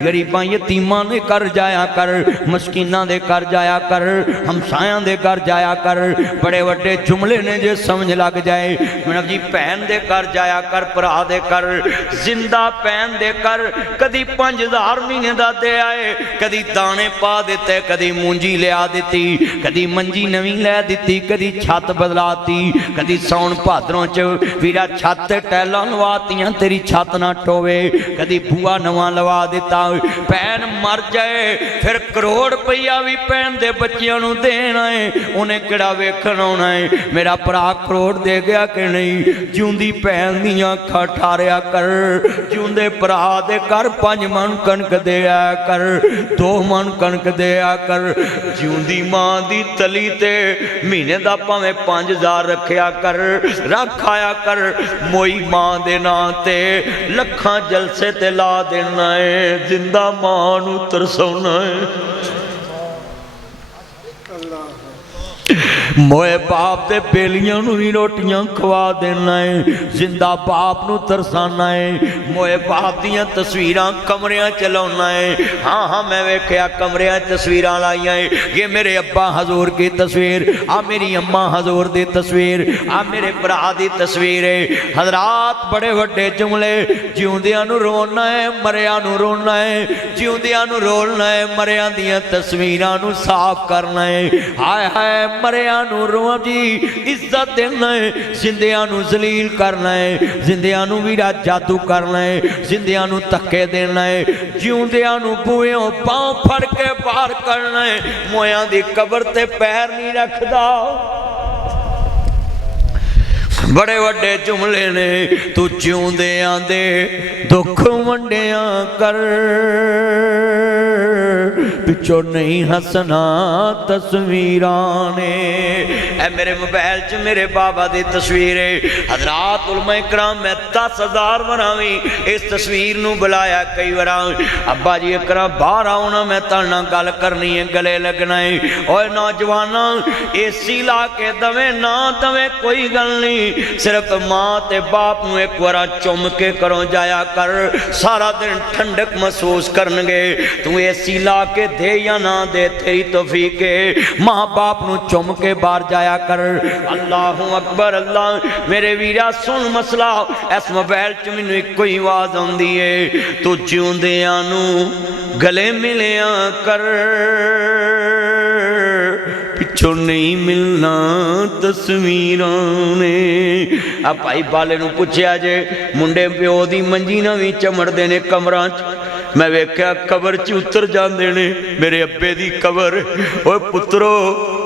गरीबां यतीमां दे घर जाया कर, मस्कीनां दे घर जाया कर, हमसायां दे घर जाया कर। बड़े वड्डे जुमले ने जे समझ लग जाए। मैडम जी भैन दे घर जाया कर, भरा दे घर, जिंदा भैन दे घर कदी 5000 महीने दा दे आए, कदी दाने पा दिते, कदी मूंजी लिया दिती, कदी मंजी नवी लै दिती, कदी छत बदलाती, कदी सौण भादरों च वीरा छत ते टैलां लवातियां तेरी छत ना टोवे, कदी बूआ नवा लवा दिता। भैन मर जाए फिर करोड़ रुपया भी भैन दे बच्चियां नूं देना है, उन्हें किहड़ा वेखण आउणा है मेरा भरा करोड़ दे गया कि नहीं। जिउंदी भैन दियां अखां ठारिया कर, जिउंदे भरा दे घर 5 मन कणक दिया कर, 2 मन कणक दिया कर। जिउंदी मां दी तली ते महीने दा भावें 5000 रखिया कर, रख आया कर। मोई मां दे नां ते लखां जलसे ते ला देना है, जिंदा मां नूं तरसाउणा है। मोए बाप दे बेलियां नूं ही रोटियां खवा देना है, जिंदा बाप नूं तरसाना है। मोए बाप दियां तस्वीरां कमरियां च लाउणा है। हाँ हाँ मैं वेख्या कमरियां तस्वीरां लाइयां है। ये मेरे अब्बा हजूर की तस्वीर, आ मेरी अम्मा हजूर दी तस्वीर, आ मेरे भरा दी तस्वीर है। हजरात बड़े वड्डे जुमले, जिउंदियां नूं रोना है, मरियां नूं रोना है, जिउंदियां नूं रोना है, मरियां दियां तस्वीरां नूं साफ करना है। हाय हाय मरियां नूं रोआ जी इज्जत देना है, जिंदियां नूं जलील करना है, जिंदियां नूं वीरा जादू करना है, जिंदियां नूं धक्के देना है, जिउंदियां नूं बूहों पांव फड़ के बाहर करना है। मोयां दी कबर ते पैर नहीं रखदा। बड़े वड्डे जुमले ने। तू जिउंदियां दे दुख वंडिया कर, पिछों नहीं हसना तस्वीरां ने। ऐ मेरे मोबाइल च मेरे बाबा दी तस्वीर है। हजरात उलमा इकराम मैं 10,000 बनावी इस तस्वीर नूं बुलाया कई बार। अब्बा जी इकरा बाहर आओ ना, मैं तुहाडे नाल गल करनी है, गले लगना है। ओए नौजवाना एसी ला के दवे ना दवे कोई गल नहीं, सिर्फ मां ते बाप नूं एक बार चुम के घरों जाया कर, सारा दिन ठंडक महसूस करनगे। तू एसी ला के दे या ना दे तेरी तौफीक है। मां बाप नूं चुम के बाहर जाया कर। अल्लाहु अकबर अल्लाह। मेरे वीरा सुन मसला, इस मोबाइल च मैनूं इक्को ही आवाज आउंदी है, तू जिउंदियां नूं गले मिलिया कर, पिछों नहीं मिलना तस्वीरां ने। आ भाई बाले नूं पुछया जे मुंडे प्यो दी मंजी ना भी चमड़दे ने कमरां च, मैं वेख्या कबर च उतर जाते ने। मेरे अब्बे दी कबर, ओए पुत्रो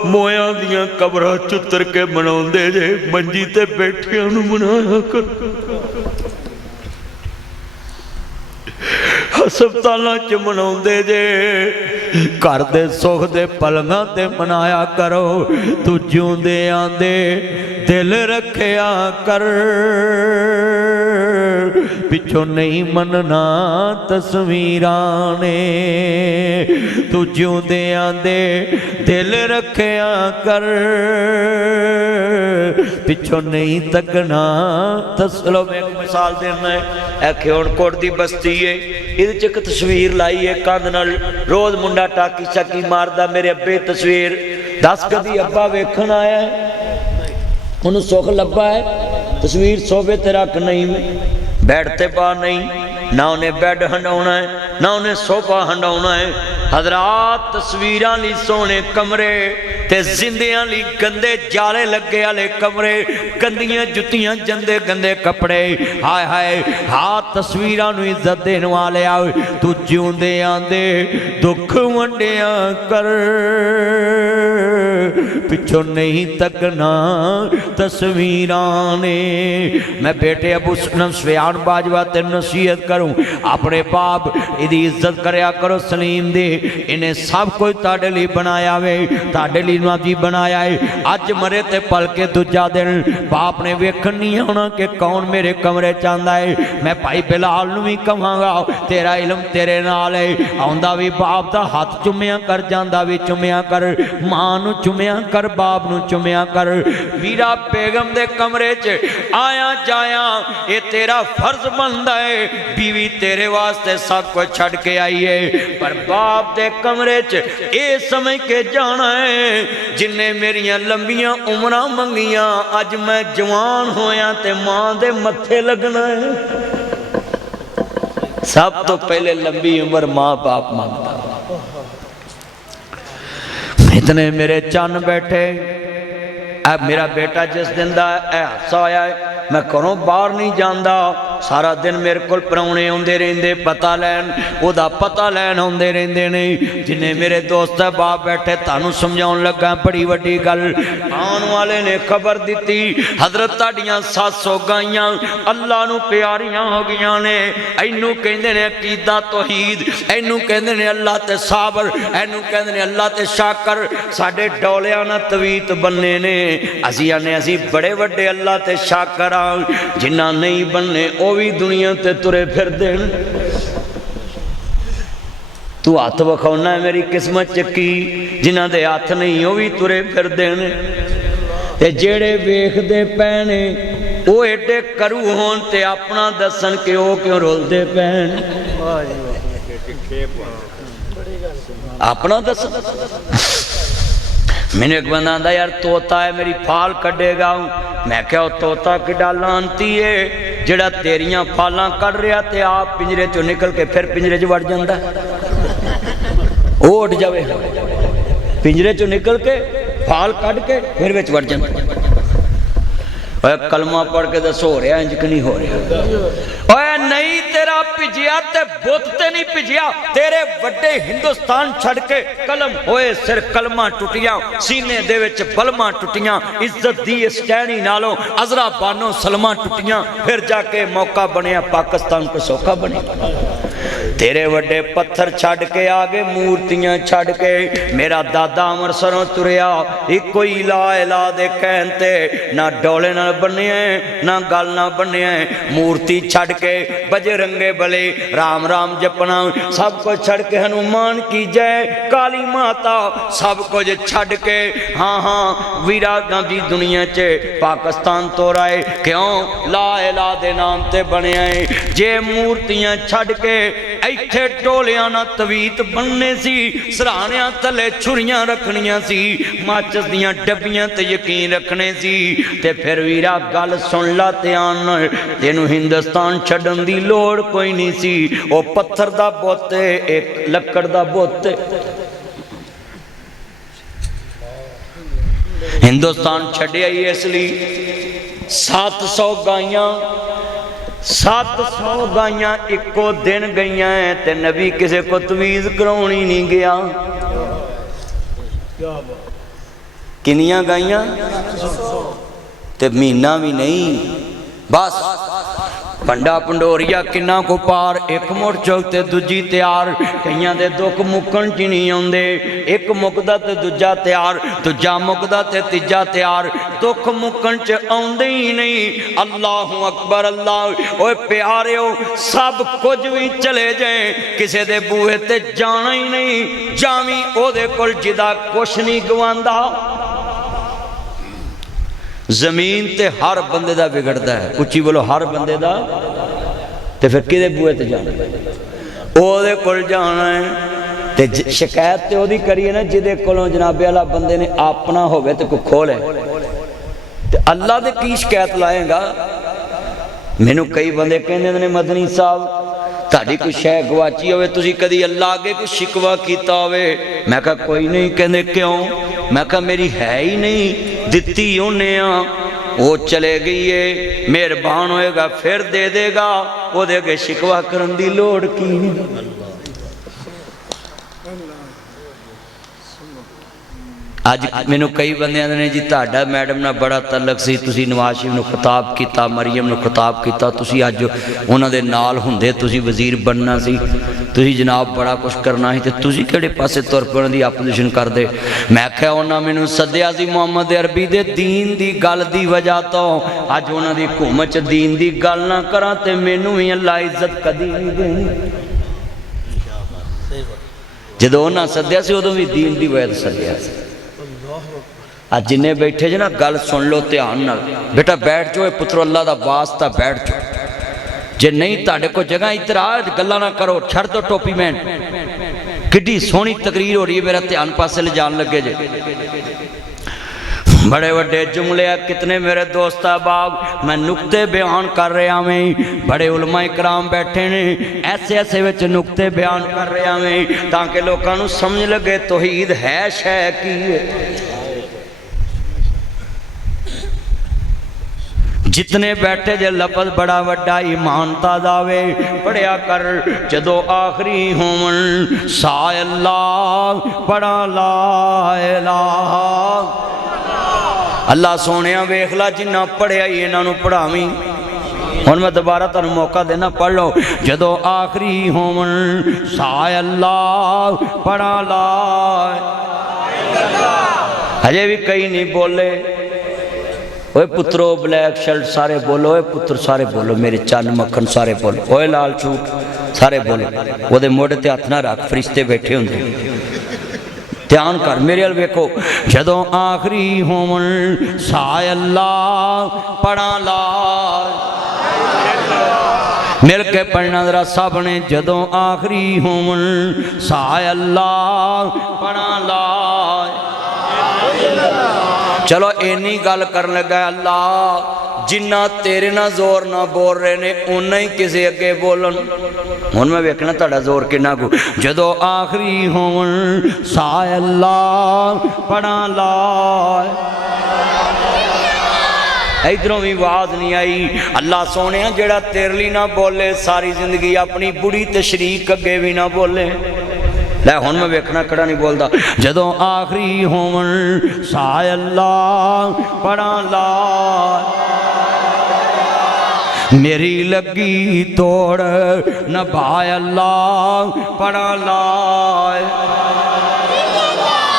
मोयां दियां कबरां च उतर के मनाउंदे जे, मंजी ते बैठियां नूं मनाया कर। हस्पतालों च मनाउंदे जे, घर दे सुख दे पलंगां ते मनाया करो। तू जिउंदियां दे दिल रखिया कर, पिछों नहीं मनना तस्वीरां ने। तू जिउंदियां दे दिल रखिया कर, पिछों नहीं तकना तस्लो। मैं एक मिसाल देना है, खियोनकोट दी बस्ती है, इहदे च एक तस्वीर लाई है कंध नाल, रोज मुंडा टाकी शाकी मारदा। मेरे अब्बे तस्वीर, दस कदी अब्बा वेखण आया उन्होंने सुख लब्भा है। तस्वीर सोफे ते रख नहीं, बैड ते पा नहीं, ना उन्हें बैड हंडाउना है, ना उन्हें सोफा हंडाउना है। हजरात तस्वीरां लई सोहने कमरे ते जिंदियां लई गंदे जाले लगे वाले कमरे, गंदियां जुत्तियां, जंदे गंदे कपड़े। हाय हाय हाँ तस्वीरां नूं इज्जत देने वाले आओ। तू जिउंदियां दे दुख वंडिया कर, पिछों नहीं तकना तस्वीरां ने। मैं बेटे अबू सुफियान बाजवा ते नसीहत करूं, अपने बाप इहदी इज्जत करया करो सलीम दी। इन्हें सब कुछ तुहाडे लई बनाया वे, तुहाडे लई बेली नूं जी बनाया है। अज मरे ते पल के दूजा दिन बाप ने वेखण नहीं आना कि कौन मेरे कमरे च आंदा है। मैं भाई बिलाल नूं भी कहांगा तेरा इलम तेरे नाल है। आउंदा भी बाप दा हाथ चुम्या कर, जांदा भी चुम्या कर, मां नूं चुम्या कर, बाप नूं चुम्या कर। वीरा बेगम दे कमरे च आया जाया ये तेरा फर्ज बनदा है। बीवी तेरे वास्ते सब कुछ छड़ के आई है, पर बाप दे कमरे च ये समझ के जाना है जिन्हें मेरिया लंबियां उम्रां मंगियां अज मैं जवान होया ते मां दे मत्थे लगना है। सब तो पहले लंबी उम्र मां बाप मांगता। इतने मेरे चन बैठे। अब मेरा बेटा जिस दिन का हादसा आया है मैं घरों बाहर नहीं जाता। सारा दिन मेरे को प्राहुणे आते रहते पता लैन, ओदा पता लैन आते रहते ने। जिन्हें मेरे दोस्त बाप बैठे तानू समझाउण लगा बड़ी वड्डी गल। आने वाले ने खबर दी हजरत ताड़ियां 700 गाइयां अल्लाह नू प्यारियां हो गई ने। इनू कहंदे ने अकीदा तौहीद, इनू कहंदे ने अल्लाह ते साबर, इनू कहंदे ने अल्लाह ते शाकर। साडे डोलियां ना तवीत बनने ने। असी आने असी बड़े वड्डे अल्लाह ते शाकर आ। जिन्ना नहीं बनने ओ भी दुनिया ते तुरे फिरदे। तू हथ विखाउना है मेरी किस्मत चकी, जिन्हां दे हथ नहीं वो भी तुरे फिरदे ने। ते जेड़े वेखदे पै ने वो एडे करू होन ते अपना दसन कि वो क्यों रोलदे पैन। अपना दसन। मैंने एक बंदा आंदा यार तोता है मेरी फाल कढ़ेगा। मैं क्या तोता किडा लानती है जेड़ा तेरियां फालां कढ़ रहा ते आप पिंजरे चो निकल के फिर पिंजरे च वड़ जांदा। उठ जावे पिंजरे चो निकल के फाल कढ़ के फिर विच वड़ जांदा। कलमा पढ़ के दसो हो रहा इंज कि नहीं हो रहा। ओए नहीं तेरा भिजिया ते बुत ते नहीं भिजिया, तेरे वड्डे हिंदुस्तान छड़ के कलम होए सिर कलमा टुटिया, सीने दे विच बलमा टुटिया, इज्जत दी इस टहनी नालों अजरा बानो सलमा टुटिया, फिर जाके मौका बनया पाकिस्तान को सौखा बने। तेरे वड्डे पत्थर छड़ के आ गए मूर्तियां छड़ के। मेरा दादा अमृतसरों तुरया इको ही ला इला दे कहते ना डोले ना बने ना गल ना बने। मूर्ति छड़ के बजरंगे बले राम राम जपना सब कुछ छड़ के हनुमान की जय काली माता सब कुछ छड़ के। हाँ हाँ वीरा गांधी दुनिया च पाकिस्तान तो राए क्यों ला इला दे नाम ते बने। जे मूर्तियां छड़ के इत्थे टोलियां ना तवीत बनने सी, सराहणियां थले छुरियां रखनियां सी, माचिस दियां डब्बियां ते यकीन रखने सी। ते फिर वीरा गल सुन ला ध्यान नाल, तेनू हिंदुस्तान छड्डण दी लोड़ कोई नहीं सी। ओ पत्थर दा बुत एक लक्कड़ दा बुत। हिंदुस्तान छड्डिया ही इसलिए 700 गाइयां 700 गाइयां इको दिन गई हैं ते नबी किसी को तवीज कराउणी नहीं गया। किनियां गाइयां ते महीना भी नहीं बस पंडा पंडोरिया किन्ना को पार एक मुड़ चौक ते दूजी तैयार। कईयां दे दुख मुक्कण च नहीं आउंदे, एक मुकदा ते दूजा तैयार, दूजा मुकदा ते तीजा तैयार, दुख मुक्कण च आउंदे ही नहीं। अल्लाहु अकबर अल्लाह। ओए प्यारिओ सब कुछ भी चले जाए किसी दे बूहे ते जाना ही नहीं, जावी ओदे कोल जिदा कुछ नहीं गवांदा। जमीन ते हर बंदे दा बिगड़दा है, उच्ची बोलो हर बंदे दा। ते फिर किदे बूहे ते जाना, ओदे कोल जाना है। ते शिकायत ते ओदी करिए ना जिदे कोलों जनाबे वाला बंदे ने अपना होवे ते कोई खोले। ते अल्लाह दे की शिकायत लाएगा। मैनू कई बंदे कहंदे ने मदनी साहब ताड़ी कोई शै गवाची होवे तुसी कदी अल्लाह अगे कोई शिकवा कीता होवे। मैं कहा कोई नहीं। कहंदे क्यों? मैं कहा मेरी है ही नहीं, दिती उन्हें वो चले गई है, मेहरबान होएगा फिर दे देगा, वो दे अगे शिकवा करन दी लोड़ की। अज मैनू कई बंदियां ने जी तुहाडा मैडम नाल बड़ा तलक सी, तुसीं नवाज शरीफ नूं खिताब किया, मरीयम नूं खिताब किया, तुसीं अज उन्हां दे नाल हुंदे तुसीं वजीर बनना सी, तुसीं जनाब बड़ा कुछ करना सी, ते तुसीं किहड़े पासे तुर पए दी अपोजिशन करदे। मैं आख्या उन्हां मैनूं सद्दिया सी मुहम्मद अरबी दे दीन दी गल दी वजह तो, अज उन्हां दी हुकूमत च दीन दी गल ना करां ते मैनूं भी अल्लाह इज्जत कदी नहीं देनी। जदों उन्हां सद्दिया सी उदों भी दीन दी वजह ते सद्दिया सी। आज जिन्हें बैठे जे ना गल सुन लो ध्यान नाल, बेटा बैठ जाओ पुत्रो, अल्लाह दा वास्ता बैठ जाओ, जे नहीं ताड़े को जगह इधर आ गल्ला ना करो, छड़ दो टोपी मैन। किड्डी सोहनी तकरीर हो रही है, मेरा ध्यान पासे ले जान लगे जे। बड़े वड्डे जुमले आ, कितने मेरे दोस्त अहबाब मैं नुक्ते बयान कर रहा मैं, बड़े उलमा इकराम बैठे ने ऐसे ऐसे विच नुक्ते बयान कर रहा मैं ताकि लोगों को समझ लगे तौहीद है शै की है। जितने बैठे जे लफज बड़ा वड्डा ईमानता दावे पढ़िया कर, जदों आखिरी होवन सा अल्लाह पढ़ा ला इलाहा। अल्लाह सोने वेख ला जिन्ना पढ़िया ही इन्हों पढ़ावी। हुण मैं दोबारा तुहानू मौका देना, पढ़ लो। जदों आखिरी होवन सा अल्लाह पढ़ा ला। अजे भी कई नहीं बोले। ओए पुत्रो ब्लैक शर्ट सारे बोलो, ओए पुत्र सारे बोलो, मेरे चन्न मक्खन सारे बोलो, ओए लाल सूट सारे बोलो। ओदे मोढ़े ते हथ ना रख, फरिश्ते बैठे होंदे। ध्यान कर मेरे अल वेखो। जदों आखिरी होवन सा अल्लाह पढ़ा ला। मिल के पढ़ना जरा सब ने। जदों आखिरी होवन सा अल्लाह पढ़ा ला। चलो इन्नी गल कर लगा, अल्लाह जिन्ना तेरे ना जोर ना बोल रहे ने उन्ना ही किसी अगे बोलन। हुण मैं वेखना तुहाडा जोर किन्ना कु। जदों आखिरी होवन सा अल्लाह पढ़ा ला। इधरों भी आवाज नहीं आई। अल्लाह सोने जेड़ा तेरे लिए ना बोले सारी जिंदगी अपनी बुढ़ी ते शरीक अगे भी ना बोले। लै हुण मैं वेखना कड़ा नहीं बोलता। जदों आखिरी होवन सा अल्लाह पढ़ा ला। मेरी लगी तोड़ नभा अल्लाह पढ़ा ला।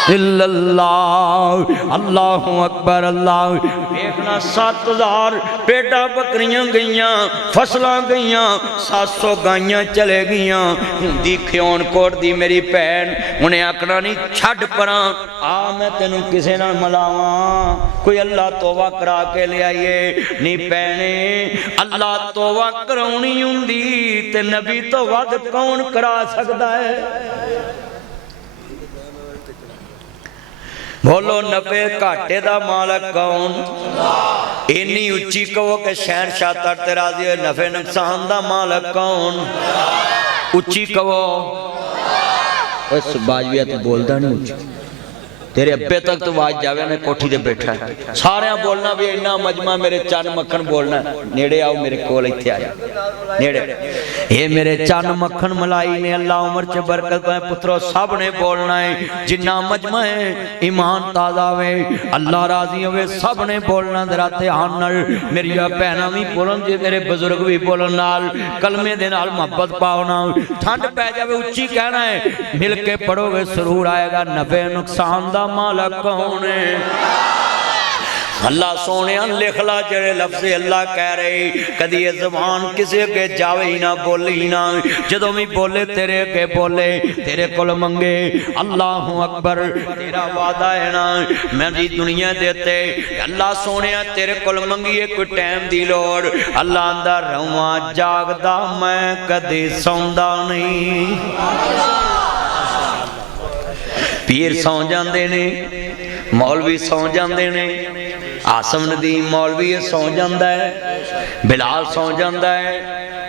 इल्लल्लाह अल्लाहु अकबर। अल्लाह देखना 7000 पेटा बकरियां गईयां, फसलां गईयां, 700 गाइयां चले गईयां। हुंदी खियोनकोट दी मेरी भैन उन्हें आखना नहीं छड़ परां आ मैं तेनू किसे नाल मिलावां, कोई अल्लाह तौबा करा के ले आइए। नी भैने अल्लाह तौबा कराउणी हुंदी ते नबी तो वध कौन करा सकदा है। बोलो नबे घाटे का मालक कौन। इन्नी उच्ची कहो कि शहनशाह तर ते राजी हो। नफे नुकसान का मालक कौन। उच्ची कहो। बाजविया तो बोलता नहीं उच्ची, तेरे अब्बे तक तो आवाज जावे मैं कोठी ते बैठा है। सारे बोलना भी इन्ना मजमा मेरे चन्न मक्खन बोलना। नेड़े आओ मेरे कोल, इत्थे आ जाओ नेड़े। ये मेरे चन्न मक्खन मलाई ने अल्लाह उम्र च बरकत पाए पुत्रो। सब ने बोलना है जिन्ना मजमा है ईमान ताजा वे अल्लाह राजी होवे सब ने बोलना। जरा ध्यान नाल मेरी भैनां भी बोलन जे मेरे बुजुर्ग भी बोलन नाल कलमे दे नाल मोहब्बत पाओ ना। ठंड पै जावे उच्ची कहना है, मिल के पढ़ोगे सुरूर आएगा। नफे नुकसान दा मालक कौन है। अल्लाह सोने लिख ला जेड़े लफ्ज़ अल्लाह कह रहे कदी ये ज़बान किसी अगे जावे ही ना बोले ही ना। जदों भी बोले तेरे अगे बोले तेरे कोल मंगे। अल्लाहु अकबर तेरा वादा है ना मैं जी दुनिया देते अल्लाह सोने तेरे कोल मंगीए कोई टाइम दी लोड़। अल्लाह आंदा रवा जागदा मैं कदी सौंदा नहीं। पीर सौ जाते ने, मौलवी सौ जाते ने, आसम नदीम मौलवी सौ जाता है, बिलाल सौ जाता है,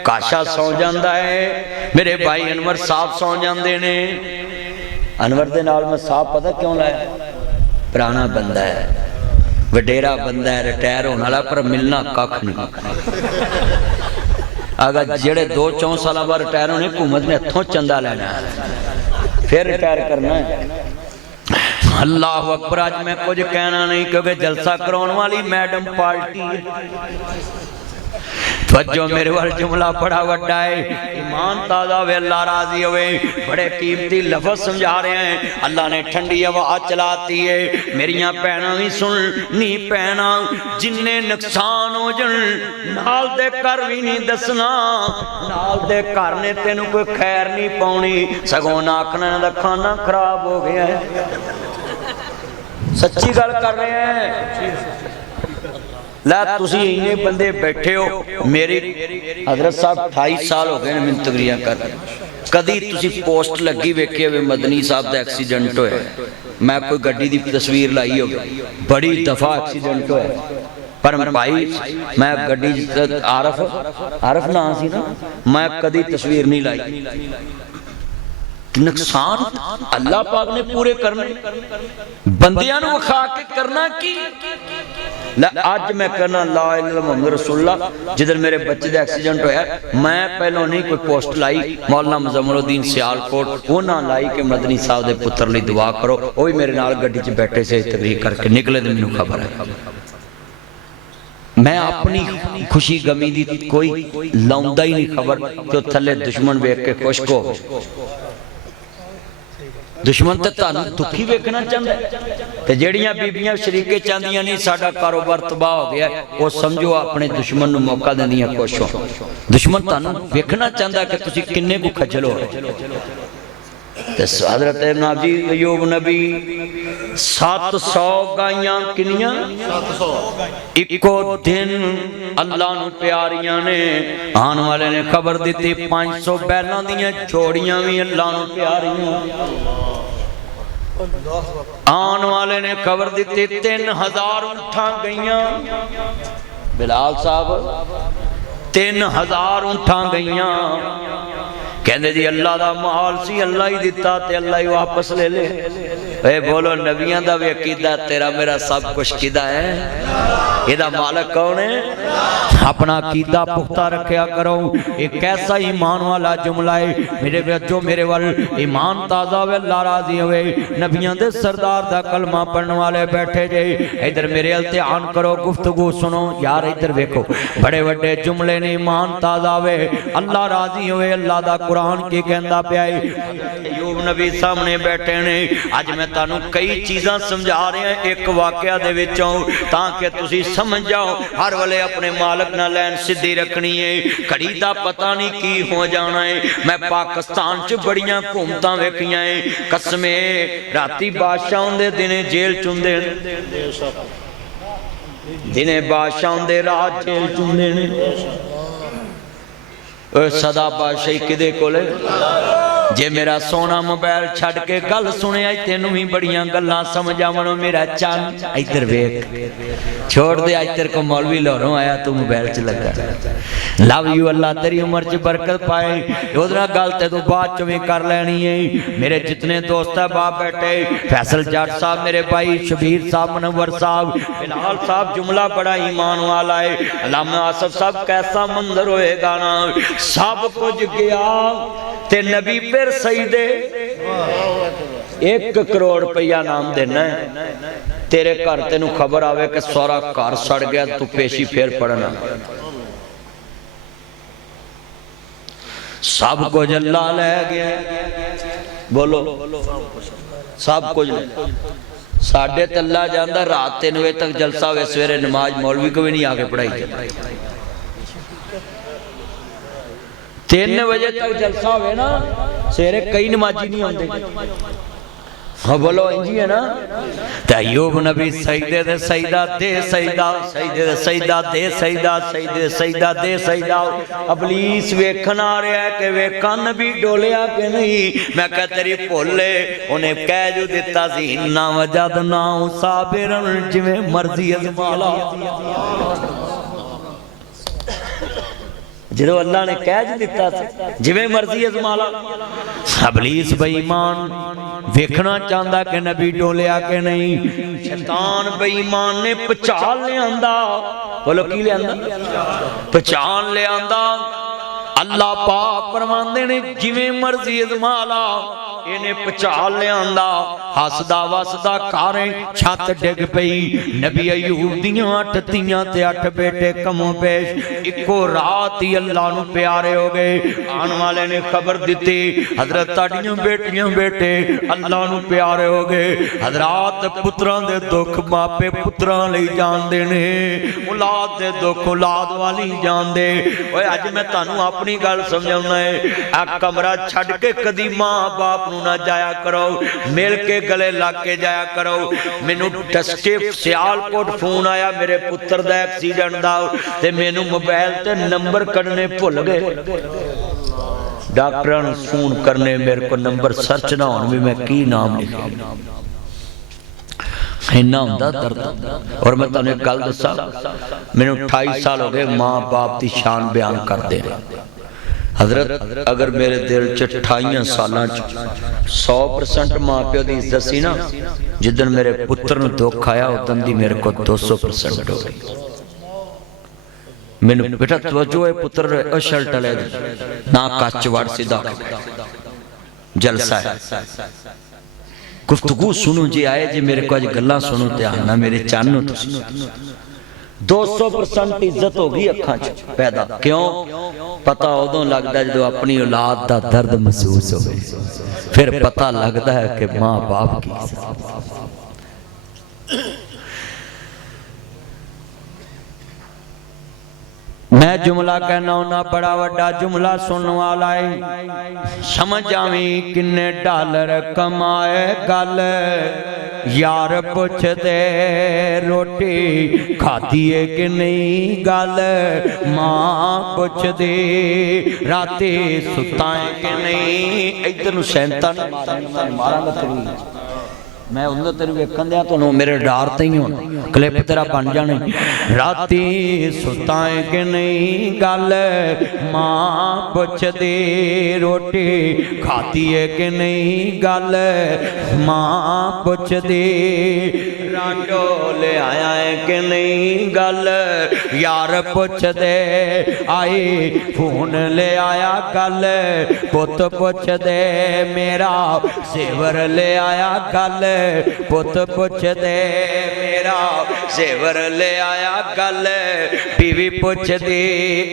काशा सौ जाता है, मेरे भाई अनवर साहब सौ जाते ने। अनवर दे नाल मैं साहब पता क्यों लाया, पुराना बंदा है, वडेरा बंदा है, रिटायर होने वाला, पर मिलना कख नहीं। अगर जेड़े 2-4 साल बाद रिटायर होने हुकूमत ने हथों चंदा लेना फिर रिटायर करना है। अल्लाह अकबर। अज मैं कुछ कहना नहीं क्योंकि जलसा कराने वाली मैडम पार्टी है। तवज्जो मेरे वाल जुमला बड़ा वड्डा है। ईमान ताज़ा वे अल्लाह राजी होवे। बड़े कीमती लफ्ज़ समझा रहे हैं। अल्लाह ने ठंडी हवा चलाती है। मेरियां भैणां भी सुन नी भैणा, जिन्ने नुकसान हो जन नाल दे घर भी नहीं दसना। नाल दे घर ने तेनू कोई खैर नहीं पाउनी, सगों आखना दा खाना खराब हो गया है। सच्ची गल कर रहे हैं। ला तुसी इन्ने बंदे बैठे हो, मेरी हजरत साहब 28 साल हो गए मैंने तकरीर कर, कदी तुसी पोस्ट लगी वेखे वे मदनी साहब का एक्सीडेंट होया, मैं कोई गड्डी की तस्वीर लाई हो, बड़ी दफा एक्सीडेंट होया, पर भाई मैं गड्डी आरफ ना सी ना, मैं कदी तस्वीर नहीं लाई। नुकसान अल्लाह पाक ने पूरे करने, बंदियां नूं विखा के करना की। अज मैं करना ला इलाहा इल्लल्लाह मुहम्मद रसूलुल्लाह। जिधर मेरे बच्चे का एक्सीडेंट होया, मैं पहलों नहीं कोई पोस्ट लाई, मौलाना मुजम्मिलुद्दीन सियालकोट उन्हां लाई कि मदनी साहब के पुत्र लई दुआ करो। वो भी मेरे नाल गड्डी च बैठे से तकरीर करके निकले तो मैनूं खबर है। मैं अपनी खुशी गमी दी कोई लाउंदा ही नहीं खबर कि थले दुश्मन वेख के खुश हो। दुश्मन तो तुहानू दुखी वेखना चाहता है, तो जड़ियां बीबियां शरीके चाहदियां नहीं साडा कारोबार तबाह हो गया, वो समझो अपने दुश्मन नूं मौका देंदियां खुश हो। दुश्मन तुहानू वेखना चाहता है कि तुसीं किन्ने को खज्जल हो। हज़रत अय्यूब नबी 700 गाइयां किनियां इको दिन अल्लाह नूं प्यारियां ने। आने वाले ने खबर दी 500 बैलों दीयां जोड़ियां भी अल्लाह नूं प्यारियां। आने वाले ने खबर दी 3000 ऊंठां गईयां। बिलाल साहब 3000 ऊंठां गईयां। कहते जी अल्लाह का माल सी, अल्लाह ही दिता ते अल्लाह ही वापस ले ले। ए बोलो नबियां दा भी अकीदा, तेरा मेरा सब कुछ किदा है, इहदा मालक कौन है? अपना अकीदा पुख्ता रखा करो। एक ऐसा ईमान वाला जुमला है मेरे बच्चों, मेरे वाल ईमान ताज़ा वे अल्लाह राजी होवे। नबियां दे सरदार दा कलमा पढ़ने वाले बैठे जे, इधर मेरे अल ध्यान करो, गुफ्तगू सुनो यार, इधर वेखो बड़े बड़े जुमले ने। ईमान ताज़ा वे अल्लाह राजी होवे। अल्लाह दा कुरान की कहता पिया है। अय्यूब नबी सामने बैठे ने। अज मैं तुहानू कई चीज़ां समझा रहा हैं एक वाकया दे विचों, ताकि तुसी समझ जाओ। हर वेले अपने मालक नाल लैन सीधी रखनी है। घड़ी दा पता नहीं की हो जाना है। मैं पाकिस्तान च बड़ियां हुकूमतां वेखियां है, कसमे राती बादशाह होंदे दिने जेल च हुंदे, दिने बादशाह होंदे रात जेल च हुंदे ने। सदा बादशाही किदे कोले? जे मेरा सोना मोबाइल छड़ के गल सुने, तेनू भी बड़ियां गल्लां समझ आवन। मेरा चंद इधर वेख, छोड़ दे, अज तेरे को मौलवी लाहौरों आया, तू मोबाइल च लगा। लव यू, अल्लाह तेरी उम्र च बरकत पाए। ओहदे नाल गल ते तू बाद च भी कर लैनी है। मेरे जितने दोस्त है बाप बैठे, फैसल जट साहब, मेरे भाई शबीर साहब, मनवर साहब, बिलाल साहब, जुमला बड़ा ईमान वाला है। अल्लामा आसफ साहब, कैसा मंजर होएगा ना, सब कुछ गया ते नबी फिर सही दे 1 करोड़ रुपया नाम देना है। तेरे घर तेनू खबर आवे कि सारा घर सड़ गया, तू पेशी फिर पढ़ना। सब कुछ अल्लाह ले गया, बोलो सब कुछ साढ़े तल्ला जाता। रात 3 बजे तक जलसा हो, सवेरे नमाज मौलवी को भी नहीं आके पढ़ाई। 3 बजे तक जलसा हो ना, सवेरे कई नमाजी नहीं आते। हाँ बोलो इंजी है ना। ते अय्यूब नबी सजदे दे सजदा दे सजदा, सजदे दे सजदा दे सजदा, सजदे दे सजदा दे सजदा। इबलीस वेखन आ रहा है कि वेखा नबी डोलिया कि नहीं। मैं कह तेरी भुल उन्हें कह जो दिता सी, इन्ना वजदना साबिरन, जिवें मर्जी अज़मा ला। जो अल्लाह ने कह ज दिता जिवें मर्जी अजमा ला। इबलीस बेईमान वेखना चाहता कि नबी डोलिया कि नहीं। शैतान बेईमान ने पहचान लिया। बोलो की लिया? पहचान लिया। अल्लाह पाक फरमांदे ने जिवें मर्जी अजमा ला। इन्हें भुचाल लियांदा हसदा वसदा घर छत डिग पई नबी अयूब दियां 8 धीआं ते 8 बेटे कमों पेश इको रात ही अल्लाह नूं प्यारे हो गए। आने वाले ने खबर दी हजरत ताड़ियां बेटियां बेटे अल्लाह नूं प्यारे हो गए। हजरात पुत्रां दे दुख मापे पुत्रां लई जांदे ने औलाद दे दुख औलाद वाली जांदे। ओए अज मैं तुहानूं अपनी गल समझाउणा है आ कमरा छड्ड के कदी मां बाप नूं ना जाया करो मिल के गले लग के जाया करो। मैनू टस्के सियालकोट फोन आया मेरे पुत्र दा एक्सीडेंट दा ते मैनू मोबाइल ते नंबर कढ़ने भुल गए डॉक्टरां नूं फोन करने मेरे को नंबर सर्च ना होण भी मैं की नाम लिखा इन्ना हुंदा दर्द। और मैं तुहानूं एक गल दस्सां मैनू 28 साल हो गए मां बाप की शान बयान करदे हजरत अगर मेरे दिल च 28 साल 100% माँ प्यो की इज्जत सी ना जिदन मेरे पुत्र नूं दुख आया उदन दी मेरे को 200% हो गई। मैनू बेटा तवज्जो है पुत्र शर्ट ले ना कच वड़ सीधा जलसा है गुफ्तगू सुनो जी आए जी मेरे को अज गल्लां सुनो ध्यान ना मेरे चन्न 200% इज्जत हो गई अखां च पैदा। क्यों पता उदों लगता जो अपनी औलाद का दर्द महसूस हो फिर पता लगता है कि मां बाप की मैं जुमला कहना होना बड़ा वड्डा जुमला सुनने वाला है समझ आवी किन्ने डॉलर कमाए गल यार पुछदे रोटी खाधी है कि नहीं गल मां पुछदी राती सुता है कि नहीं। इधर सैंता मैं उन्होंने तेरे वेखन दिया तो मेरे डार ते ही होना क्लिप तेरा बन जाने राती सुता है कि नहीं गल मां पुछदी रोटी खाती है कि नहीं गल मां पुछदी रांडो ले आया है कि नहीं गल यार पुछदे आई फोन ले आया गल पुत पुछदे मेरा सेवर ले आया गल पुत पुछदे मेरा सेवर ले आया गल बीवी पुछदी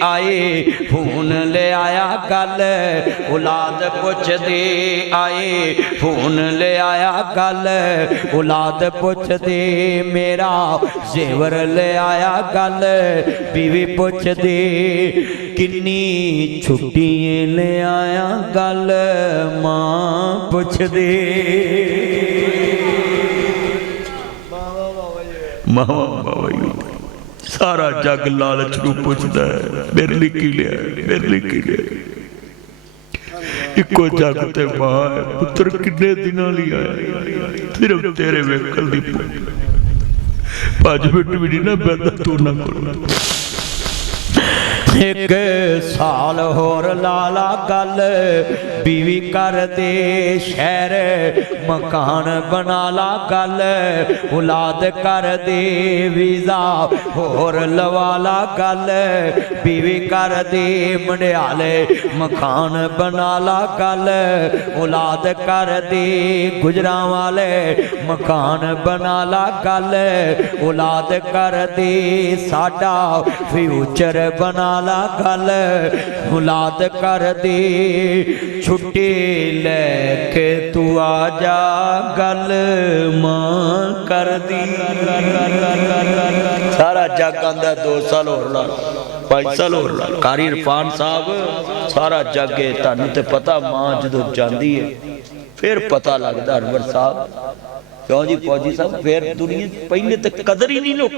आई फोन ले आया गल औलाद पुछदी आई फोन ले आया गल औलाद पुछदी मेरा सेवर ले आया गल बीवी पुछदी किन्नी छुट्टियां ले आया गल मां पुछदी सारा जग लालच नूं पुछदा है मेरे लिए की लिया मेरे लिए की लिया इको जग ते मां है पुत्र किन्ने दिनां लई आया सिर्फ तेरे वेखण दी 5 मिनट भी नहीं ना बैठा तू ना कर एक साल होर लाला गल बीवी कर दे शहर मकान बना ला गल औलाद कर दे वीजा होर लवाला गल बीवी कर दे मंडियाले मकान बना ला गल औलाद कर दे गुजरां वाले मकान बना ला गल औलाद कर दे साडा फ्यूचर बना ला गल औलाद कर दे छुट्टी लेके तू आ जा गल मां कर दी। सारा जग आंदा 2 साल होर ला 5 साल होर ला कारी इरफान साहब सारा जग है तुहानू ते पता मां जदों जांदी है फिर पता लगदा अनवर साहब क्यों जी फौजी साहब फिर दुनिया पहले तो कदर ही नहीं लोग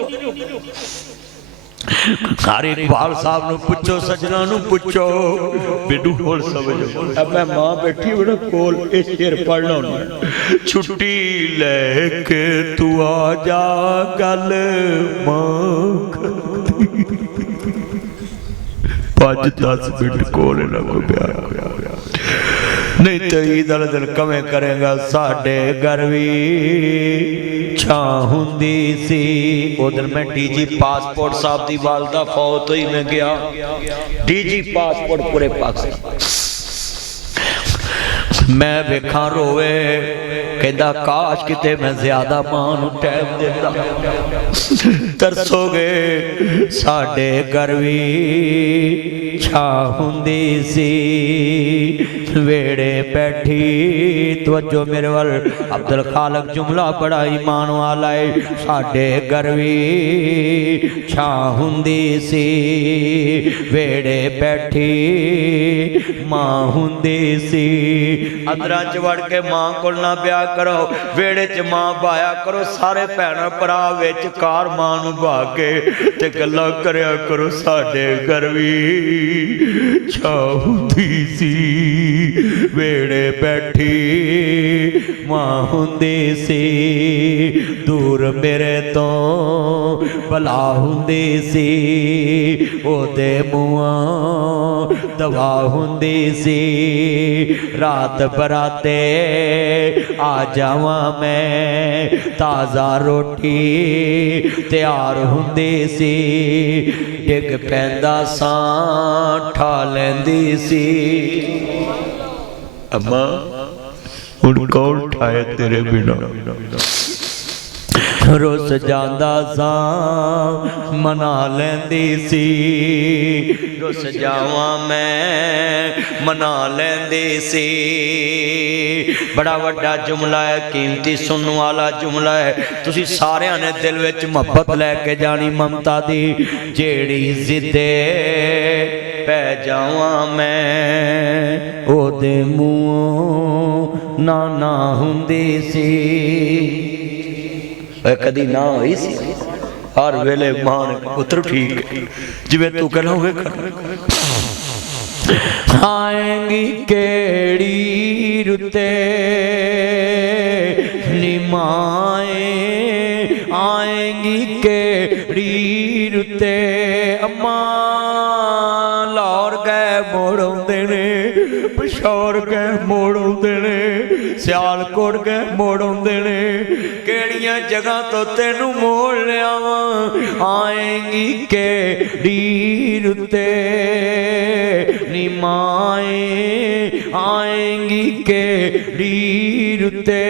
सारे इकबाल साहब नूं पुछो सजना नूं पुछो बेडू होल समझ अब मैं मां बैठी बड़ा कोल ए शेर पढ़ना होना छुट्टी लेके तू आ जा गल मां 5-10 मिनट कोल ना कोई प्यार नहीं तो ईद वाले दिन कमें करेगा साडे घर भी छां हुंदी सी। उधर मैं डीजी पासपोर्ट साहब की वालदा फौत हुई मैं गया डीजी पासपोर्ट पूरे पाकिस्तान मैं वेखा रोवे कहता काश किते मैं ज्यादा मां नूं टाइम देता। तरसोगे साडे घर भी छा हुंदी सी वेड़े बैठी। तवज्जो मेरे वल अब्दुल खालक जुमला बड़ा ईमान वाला है। साडे घर भी छा हुंदी सी वेड़े बैठी मां हुंदी सी। अंदरां च वड़ के मां कोल ना ब्याह करो, वेड़े च मां बाया करो। सारे भैन भरा विच कार मां नूं बहा के ते गल्लां करया करो। साडे घर भी छा हुंदी सी वेड़े बैठी मां हुंदी सी। दूर मेरे तो भला हुंदी सी ओदे मूंहों दवा हुंदी सी। रात बराते आ जावां मैं ताज़ा रोटी तैयार हुंदी सी। डिग पैंदा सां ठा लैंदी सी। अम्मा हुण कौन ठाए तेरे बिना। रुस जांदा सां मना लैंदी सी। रुस जावां मैं मना लैंदी सी। बड़ा वड्डा जुमला है, कीमती सुनने वाला जुमला है। तुसी सारियां ने दिल विच मुहब्बत लैके जानी ममता दी। जेड़ी जिद्दे पै जावां मैं ओदे मूंहों ना हुंदी सी। कदी ना हुई सी हर वेले मां ने पुत्र ठीक जिवें तू कहना होवे आएंगी केड़ी रुते निमाए आएंगी केड़ी रुते। अम्मा लाहौर गए मोड़ आउंदे ने, पिशौर गए मोड़ आउंदे ने, सियालकोट गए मोड़ आउंदे ने। केड़ियां जगह तो तेनू मोड़ लियावां आएंगी केड़ी रुते निमाए आएंगी केड़ी रुते।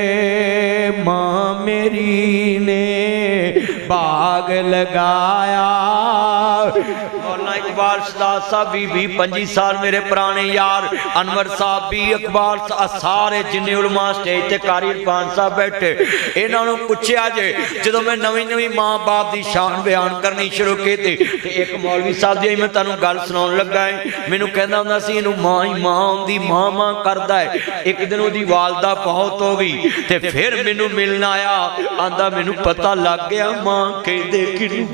माँ मेरी ने बाग लगाया। इकबाल उस्ताद साहब भी 25 साल मेरे पुराने यार अनवर साहब भी इकबाल सारे जिन्ने उलमा स्टेज ते कारी इरफान साहब बैठे इन्हां नूं पुछया जे जदों मैं नवीं नवीं मां बाप की शान बयान करनी शुरू की ते एक मौलवी साहब जी मैं तुहानूं गल सुनाउण लगा है। मैनूं कहंदा हुंदा सी इहनूं मां ही मां आउंदी मां मां करदा है। एक दिन उहदी वालदा बहुत हो गई ते फिर मैनूं मिलण आया आंदा मैनूं पता लग गया मां कहंदे किहनूं।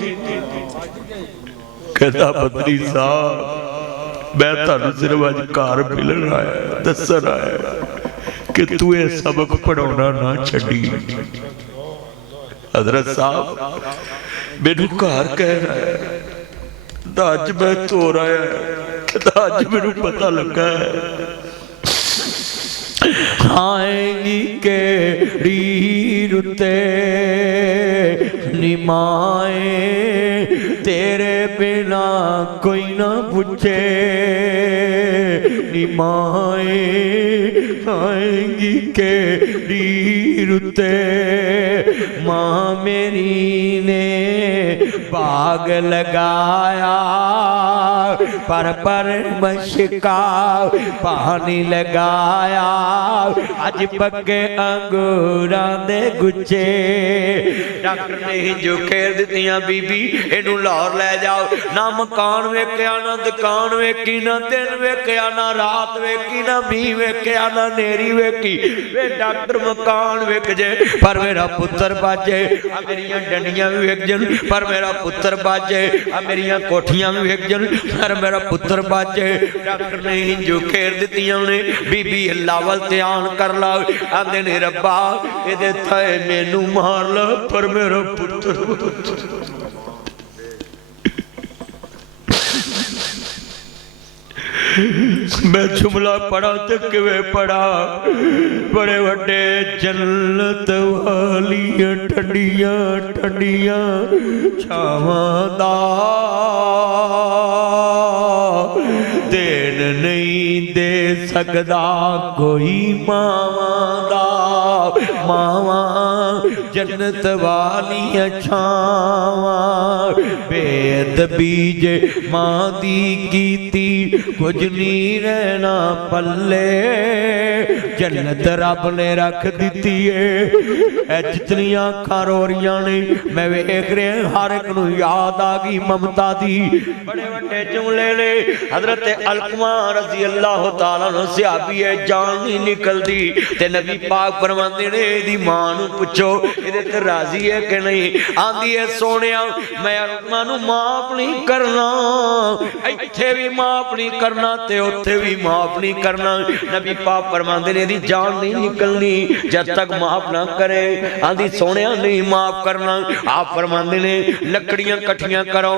कहता बदरी साहब मैं तुहानूं सिर्फ अज घर मिलन आया दसन आया कि तू ये सबक पढ़ाउणा ना छड्डी। हजरत साहब मैनूं घर कह रहा है अज मैं तोर आया कहता अज मैनूं पता लगा है आएगी केड़ी रुते निमाए तेरे बिना कोई ना पूछे निमाए आएंगी केड़ी रुते। माँ मेरी ने बाग लगाया पर मशका पानी लगाया। अज पक्के अंगूरां दे गुच्छे डॉक्टर ने ही जो खेर दित्तियां बीबी इनू लाहौर लै जाओ। ना मकान वेख्या ना दुकान वेखी ना दिन वेख्या ना रात वेखी ना मीह वेख्या ना नेरी वेखी। वे डॉक्टर मकान वेख जे पर मेरा पुत्र बाजे आ मेरियां डंडियां भी वेख जन पर मेरा पुत्र बाजे आ मेरियां कोठियां भी वेख जन पर मेरा पुत्र बाजे। डॉक्टर ने ही जो खेर दित्तियां ने बीबी अल्लाह वल ध्यान कर ला। आंदे ने रब्बा इहदे थाए मैनू मार ला पर मेरा पुत्र मैं जुमला पढ़ा तो किवें पढ़ा। बड़े वड्डे जन्नत वालियां ठंडियां ठंडियां छावां दा देन नहीं दे सकदा कोई मावां दा। मावां जन्नत वालियां छावां बेअदबी जे मां दी कीती कुछ नहीं रहना पल्ले। जन्नत रब ने रख दिती है। जितनियां अखां रो रहियां ने मैं वेख रहा हर एक नूं याद आ गई ममता दी। बड़े वड्डे जुमले ने हजरत अलकमा रज़ी अल्लाह तआला अन्हु सहाबी है जान नहीं निकलदी ते नबी पाक फरमांदे ने इहदी मां नूं पुछो इहदे ते राजी है कि नहीं। आंदी है सोनिया मैं अलकमा नूं माफ नहीं करना इत्थे भी माफ नहीं करना ते उत्थे भी माफ नहीं करना। नबी पाक फरमांदे ने इहदी जान नहीं निकलनी जब तक माफ ना करे। आंदी सोनिया नहीं माफ करना। आप फरमांदे ने लकड़ियां कट्ठियां करो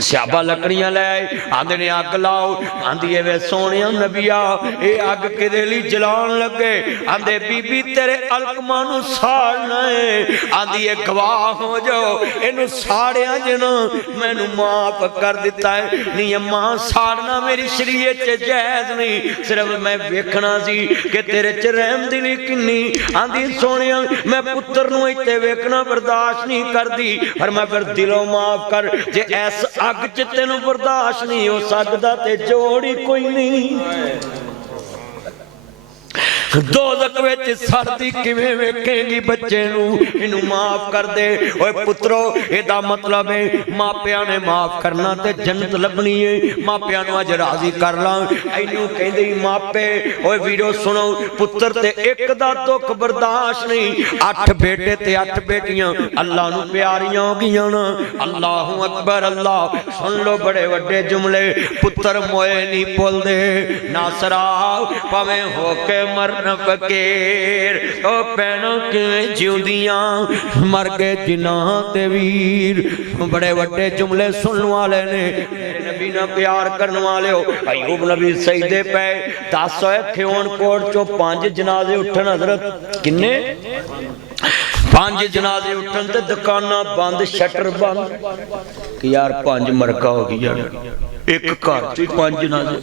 स्याबा लकड़ियां ले आए आंदे ने अग लाओ। आंदी है वे सोनिया नबिया ये अग किदे लई जलाउण लगे। आंदे बीबी तेरे अलकमा नूं साड़ना है। आंदी है गवाह हो जाओ इनू साड़िया जिना मैनू माफ कर दिता है। नहीं अम्मा साड़ना मेरी शरीयत च जायज नहीं सिर्फ मैं वेखना सी कि तेरे च रहम दिली किन्नी। आंदी सोनिया मैं पुत्र नूं इत्ते वेखना बर्दाश्त नहीं करदी पर मैं फिर दिलों माफ कर जे ऐस अग च तेनू बर्दाश्त नहीं हो सकदा ते जोड़ ही कोई नहीं। दोज़ख विच सर्दी किवें वेखेंगी बच्चे नूं इनू माफ कर दे। ओए पुत्रो इहदा मतलब है मापियां ने माफ करना ते जन्नत लभनी है। मापियां नूं अज राजी कर ला इनू कहंदे मापे। ओए वीरो सुनो पुत्र ते एक दा दुख बर्दाश्त नहीं 8 बेटे ते 8 बेटियां अल्लाह नूं प्यारियां हो गईयां ना। अल्लाहु अकबर अल्लाह सुन लो बड़े वड्डे जुमले। पुत्र मोए नहीं भुलदे नासरा भावें होके मर फकीर ओ भैनों किवें जिउंदियां मर गए जिन्हां ते वीर। बड़े वड्डे जुमले सुनने वाले ने नबी ना प्यार करने वाले हो। अयूब नबी सजदे पे 10 होए खियोनकोट चो 5 जनाजे उठन हजरत किन्ने 5 जनाजे उठन ते दुकानां बंद शटर बंद कि यार 5 मरका हो गई यार एक घर च 5 जनाजे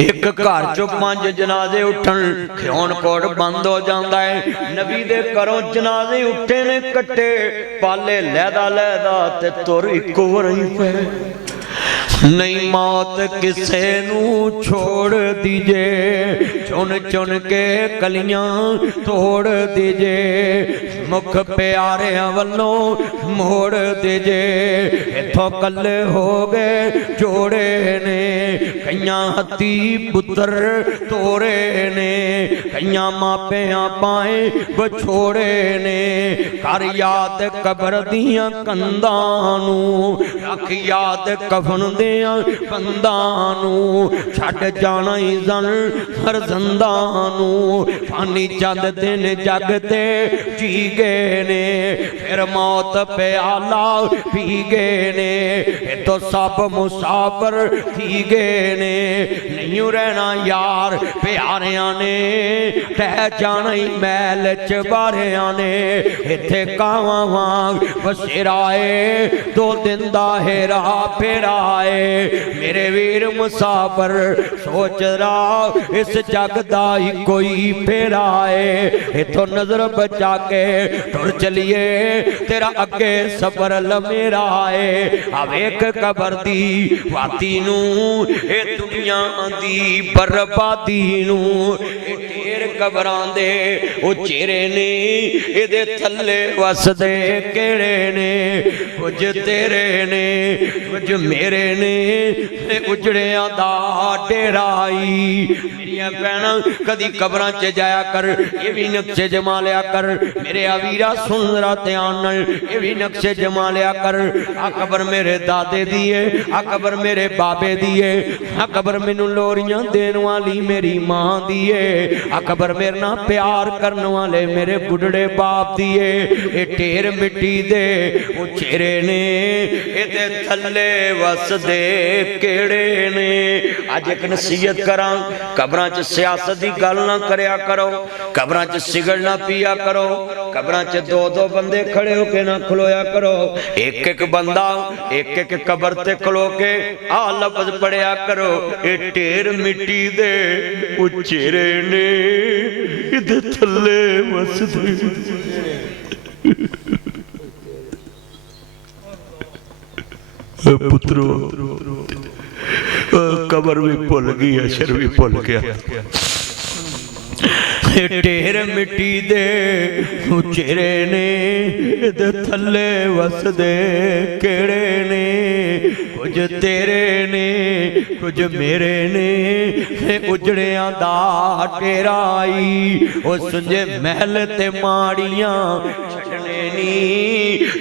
एक घर चो 5 जनाजे उठन खियोनकोट बंद हो जाता है। नबी दे घरों जनाजे उठे ने कट्टे पाले लैदा लैदा ते तुर इको वरी पे। नहीं मौत किसे नू छोड़ दीजे चुन चुन के कलियां तोड़ दीजे मुख प्यारे वल्लों मोड़ दीजे। इथों कल्ले हो गए जोड़े ने कईयां हत्ती पुत्र तोड़े ने कईयां मापियां पाए बछोड़े ने। कर याद कबर दियां कंधां नू रख याद कफन दे बंदां नू छड्ड जाना ही जन फरजंदां नू। फानी चंद दिन जग ते जी गए ने फिर मौत प्याला पी गए ने। तो सब मुसाफर थी गए ने नहीं रहना यार प्यारियां ने टह जाना ही मैल च बारियां ने। इत्थे कावां वांग बसेराए 2 दिन दा हेरा फेरा है। मेरे वीर मुसाफर सोच रहा इस जग दा ही कोई फेरा है। इथों नजर बचा के तुर चलिए तेरा अगे सफर लमेरा है। आवेख कबर दी वाती नू ए दुनिया दी बर्बादी नू ढेर कबरां दे ओ चेहरे ने इहदे थल्ले वसदे केड़े ने कुछ तेरे ने कुछ मेरे ने उजड़िया दा डेराई। मेरिया भैन कदी कबरां च जाया कर ये भी नक्शे जमा लिया कर। मेरे अवीरा सुन जरा ध्यान नाल ये भी नक्शे जमा लिया कर। आ कबर मेरे दादे दी है आ कबर मेरे बाबे दी है आ कबर मैनू लोरियां देन वाली मेरी मां दी है आ कबर मेरे नाल प्यार करने वाले मेरे बुढ़ड़े बाप दी है। ये ढेर मिट्टी दे ओ चेहरे ने इहदे थल्ले वसदे केड़े ने। अज एक नसीहत करा कबरां च सियासत की गल ना करया करो, कबरां च सिगरेट ना पिया करो, कबरां च दो दो बंदे खड़े होके ना खलोया करो, एक एक बंदा एक एक कबर ते खलो के आ लफ्ज पढ़िया करो, ये ढेर मिट्टी दे उचेरे ने इदे थल्ले वसदे। पुत्रो कबर भी भुल गई, अशर भी भुल गया। ढेर मिट्टी दे उचेरे ने इदे थल्ले वसदे केड़े ने, कुछ तेरे ने कुछ मेरे ने, उजड़ियां दा टेरा आई ओ सुंजे महल ते माड़ियां छड़ने नी,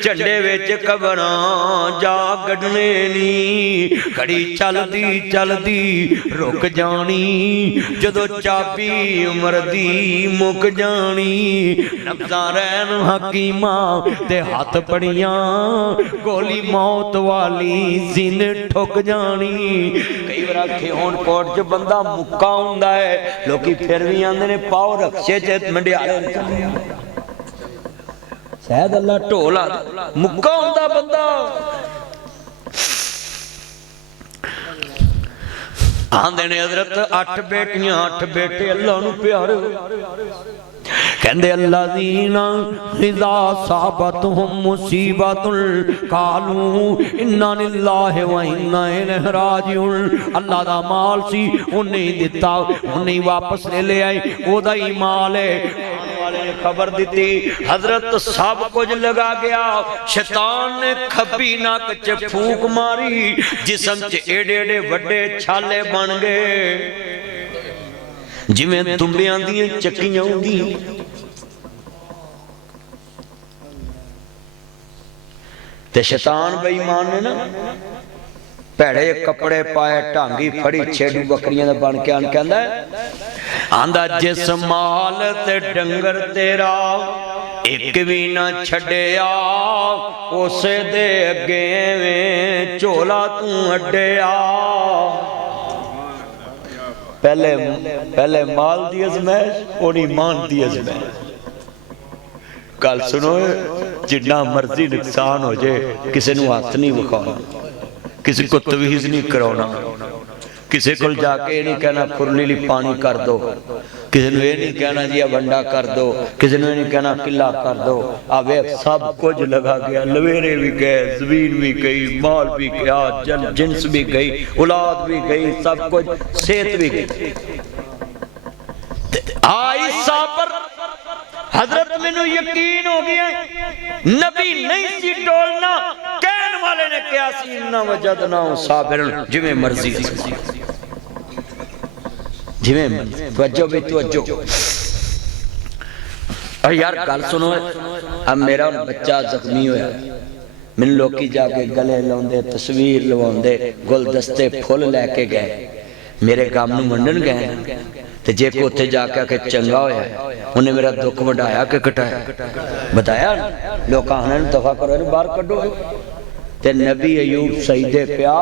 झंडे विच कबरां जा गढ़ने नी, घड़ी चलदी चलदी रुक जानी, जदों चाबी उमर दी मुक जानी, नब्ज़ां रहन हकीमा ते हाथ पड़ियां, गोली मौत वाली सीने ठुक जानी। कई बार आखे हुण कोट च बंदा मुक्का हुंदा है, लोकी फिर भी आंदे ने पाओ रक्शे च मंडियाले शायद अल्लाह ढोला मुक्का हुंदा बंदा। आंदे ने हजरत 8 बेटियां 8 बेटे अल्लाह नूं प्यारे, कहंदे अल्लाज़ीना इज़ा साबतहुम मुसीबतुल कालू इन्ना लिल्लाहि व इन्ना इलैहि राजिऊन। अल्लाह दा माल सी उन्हें ही दिता, उन्हें ही वापस ले आए, ओदा ही माल है। ने खबर दी हजरत सब कुछ लगा गया, शैतान ने खब्बी नक च फूक मारी, जिसम च एडे एडे वड्डे छाले बन गए जिवें तुम्बियां दी चक्कियां होंदी। ते शैतान बेईमान ने ना भैड़े कपड़े पाए, ढांगी फड़ी, छेड़ू बकरियां दा बन के कहंदा आंदा जिस माल ते डंगर तेरा एक भी ना छड़िया, उसे दे अगे में झोला तू अड्डिया। पहले माल दी अजमैश, होनी मान दी अजमैश। गल सुनो, जिन्ना मर्जी नुकसान हो जाए किसी नूं हथ नहीं विखाना, किसी को तवीज़ नहीं कराना, किसी को जाके ये नहीं कहना खुरली ली पानी कर दो, किसी ने ये नहीं कहना जी वंडा कर दो, किसी ने नहीं कहना किला कर दो। आवे सब कुछ लगा गया, लवेरे भी गए, जमीन भी गई, माल भी गया, जन जिन्स भी गई, औलाद भी गई, सब कुछ, सेहत भी गई। आई साबर हजरत मैनू यकीन हो गया नबी नहीं सी टोलना, कहने वाले ने कहा सी इन्ना वजदना साबिरन, जिवें मर्जी जिवें मर्जी। तवज्जो भी तवज्जो। और यार गल सुनो, अब मेरा बच्चा जख्मी होया, मैनू लोकी जाके गले लाउंदे, तस्वीर लवाउंदे, गुलदस्ते फुल लैके गए, मेरे गम नूं वंडण गए। ते जे को उत्थे जाके के चंगा होया, उन्हें मेरा दुख वधाया कि घटाया? बताया। लोग आखने दफा करो, बाहर कड्डो। ते नबी अयूब सईदे पिया,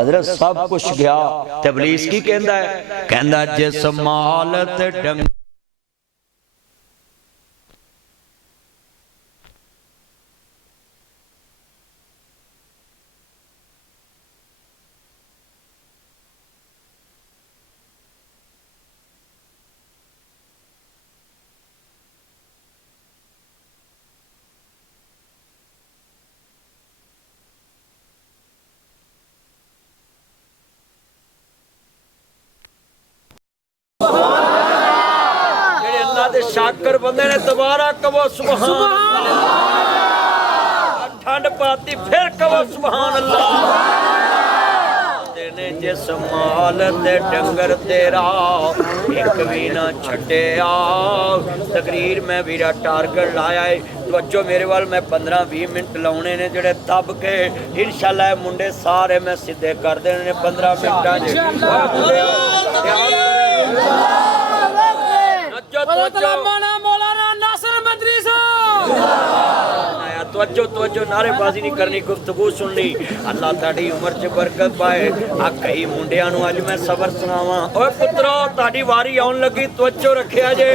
हजरत सब कुछ गया, ते इबलीस की कहंदा है? कहंदा जिस माल ते डंग शाकर बंदे ने दोबारा कहो सुभान अल्लाह, ठंड पाती फिर कहो सुभान अल्लाह। तेने जिस माल ते डंगर तेरा एक भी ना छड्डिया। तकरीर में वीरा टारगेट लाया है, तवज्जो मेरे वाल, मैं 15-20 मिनट लाने ने जेड़े दब के इंशाल्लाह मुंडे सारे मैं सीधे कर देने ने 15 मिनटां तवज्जो तवज्जो, नारेबाजी नहीं करनी, गुफ्तगू सुननी। अल्लाह ताड़ी उम्र च बरकत पाए। आ कई मुंडियां नूं अज मैं सबर सुनावां। ओए पुत्रो ताड़ी वारी आउण लगी, तवज्जो रखिया जे।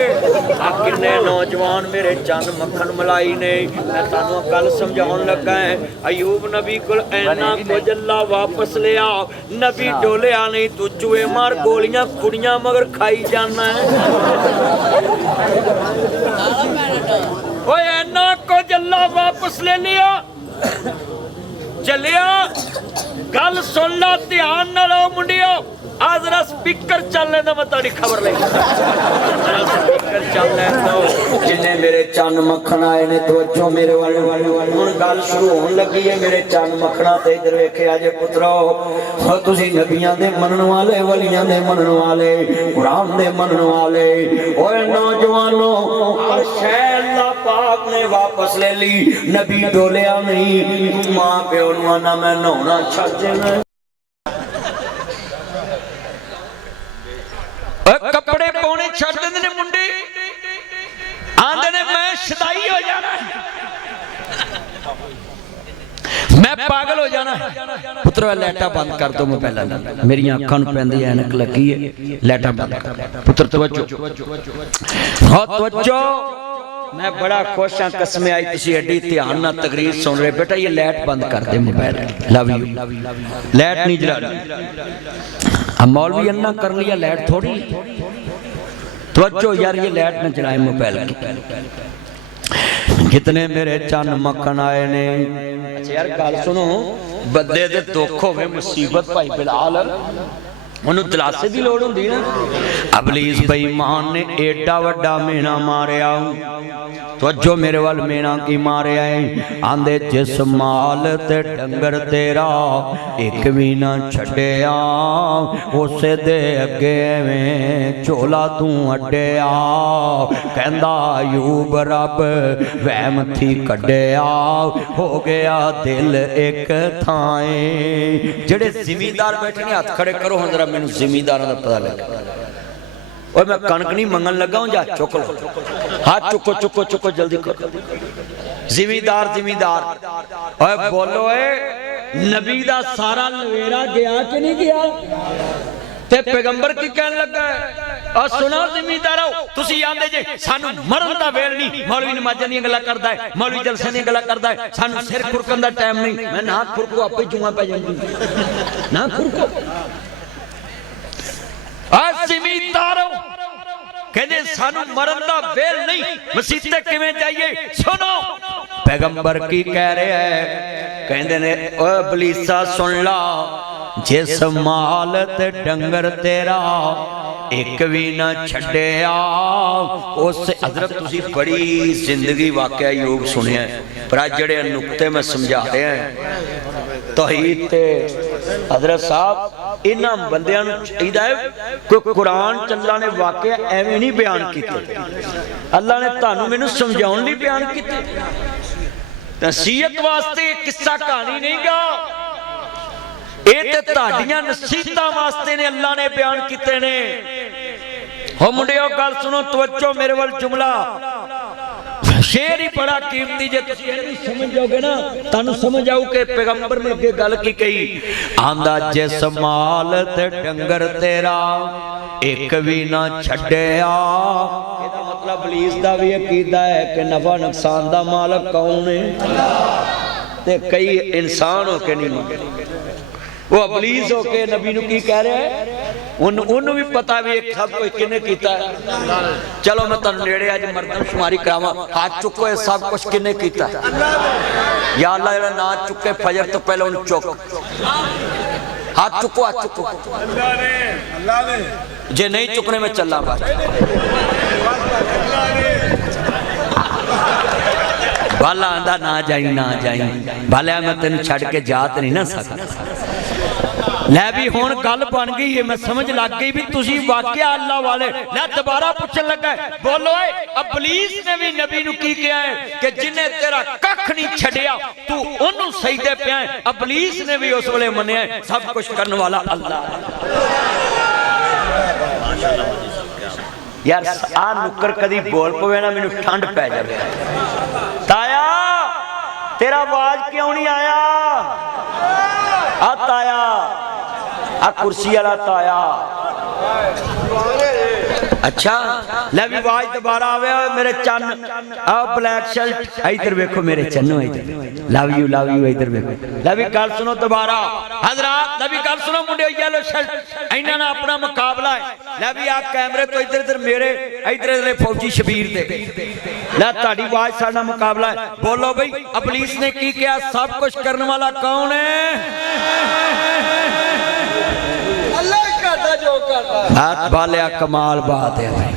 आ किन्ने नौजवान मेरे चंद मक्खन मलाई ने, मैं तुहानूं गल समझाउण लगा है। अयूब नबी कोल ऐना कुछ अल्लाह वापस लिया, नबी डोलिया नहीं, तू चूहे मार गोलियां कुड़ियां मगर खाई जाना है। ओए ऐना कुछ अल्लाह वापस ले लिया, चलिया गल सुन ला ध्यान ना लो मुंडियो। आ जरा स्पीकर चल लेना, मैं ताड़ी खबर ले स्पीकर चल लेना। जिन्ने मेरे चंद मक्खन आए ने तवज्जो मेरे वाले हुण गल शुरू होण लगी है। मेरे चंद मक्खना ते इधर वेखिया जे पुत्रो, हो तुसी नबियां दे मनण वाले, वलियां दे मनण वाले, कुरान दे मनण वाले, ओए नौजवानों हर शै अल्लाह पाक ने वापस ले ली। नबी डोलिया नहीं, मां प्यो नूं आना मैं नहाउणा छड्ड देना। कपड़े पाने छड्ड देंदे ने मुंडे, आंदे ने मैं शदाई हो जाना, मैं पागल हो जाना। पुत्रो लाइटा बंद कर दो, मैं पहला मेरी अखां नूं पैंदी ऐनक लगी है, लाइटा बंद कर। पुत्र तवज्जो, हाँ तवज्जो। मैं बड़ा खुश हाँ, कसम आई तुसी एडी ध्यान नाल तकरीर सुन रहे। बेटा ये लाइट बंद कर दे मोबाइल, लव यू, लाइट नहीं जला। अब मौलवी अन्ना कर लिया, लाइट थोड़ी। तवज्जो यार, ये लाइट न जलाए मोबाइल की। कितने मेरे चंद मक्खन आए ने। अच्छा यार गल सुनो, बंदे दे दुख होवे मुसीबत, भाई बिलाल उन्होंने दिलासे की लोड़ होंदी ना। अबलीस बेईमान ने एडा वड्डा मेना मारिया। तवज्जो मेरे वाल, मेना की मारिया है। आंदे जिस माल ते डंगर तेरा एक भी ना छड्डिया, उसे दे अगे एवें झोला तू अड्डिया। कहंदा अयूब रब वहम थी कड्डिया, हो गया दिल एक थाए। जेड़े जिमीदार बैठे ने हाथ खड़े करो, हम मैनू जिमीदारां दा पता लगे। और मैं कणक नहीं मंगन लगा हूं, जा चुक लो, हाथ चुको चुको चुको जल्दी करो। जिमीदार जिमीदार, ओए बोलो ए नबी दा सारा लवेरा गया कि नहीं गया? ते पैगंबर की कहन लगा है, और सुनो जिमीदारो, तुसी आंदे जे सानू मरन दा वेल नहीं। मौलवी नमाज़ां दी गल्लां करदा है, मौलवी जलसे दी गल्लां करदा है, सानू सिर खुरकन दा टाइम नहीं। मैं ना खुरको, आपे जुआ पै जांदी, ना खुरको। जिमीदारो कहते सानू मरन दा वेल नहीं, मसीते किवें जाइए? सुनो पैगंबर की कह रहे है, कहते ने ओ बलीसा सुन ला, जिस माल ते डंगर तेरा एक भी ना छड्डिया, उस हजरत तुसी बड़ी जिंदगी वाकया योग सुनिया, पर जेड़े नुक्ते मैं समझा रहे हैं तौहीद ते हजरत साहब इन्हां बंदियां नूं चाहीदा है कोई कुरान च अल्लाह ने वाकया एवें नहीं बयान कीते, अल्लाह ने तुहानूं मैनूं समझाउण लई बयान कीते, नसीहत वास्ते किस्सा कहानी नहीं गा, ये ते तुहाडीआं नसीहतां वास्ते ने अल्लाह ने बयान कीते ने। हो मुंडियो गल सुनो, तवज्जो मेरे वाल, जुमला शेर ही बड़ा कीमती, जे तुसीं इहनूं समझ जाओगे ना तुहानूं समझ आऊ कि पैगंबर ने अगे गल की कही। आंदा जिस माल ते डंगर तेरा एक भी ना छड्डिया, इहदा मतलब पुलिस दा भी अकीदा है कि नफा नुकसान दा मालक कौन है, ते कई इंसान हो के नहीं, वो अबलीस हो के नबी नूं की कह रहा है, उन्होंने भी पता भी एक सब कुछ किने कीता है। चलो मैं तुहानूं नेड़े अज मरदमशुमारी करावां, हाथ चुको, ये सब कुछ किने कीता है? या अल्लाह जेड़ा ना चुके फजर तो पहले उन्हें चुक, हाथ चुको, हाथ चुको, जे नहीं चुकने में चला बात। बाला आंदा ना जाई ना जाई, बाला मैं तेन छड़ के जा तो नहीं ना सकता। लै भी हुण गल बन गई है, मैं समझ लग गई भी तुसी वाकया अल्लाह वाले। लै दोबारा पूछन लगा, बोलो अबलीस ने भी नबी नूं की कहा है कि जिन्हें तेरा कख नहीं छड्डिया तू ओनू सजदे पिया है। अबलीस ने भी उस वेले मन्निया सब कुछ करने वाला अल्लाह। यार आ नुक्कर कदी बोल पवे ना मैनूं ठंड पै जावे। ताया तेरा आवाज क्यों नहीं आया? आ ताया, आ कुर्सी वाला ताया। अच्छा ले भी आवाज दोबारा आवे मेरे चन्न। आ ब्लैक शर्ट इधर देखो मेरे चन्नो, इधर लव यू इधर देखो। ले भी गल सुनो दोबारा हजरात, ले भी गल सुनो मुंडे येलो शर्ट, इन्हां नाल अपना मुकाबला है। ले भी आ कैमरे तो इधर इधर मेरे इधर फौजी शबीर दे ले ताड़ी आवाज साडा मुकाबला है। बोलो भाई इबलीस ने की किया? सब कुछ करने वाला कौन है? हाथ बाले कमाल बात है भाई,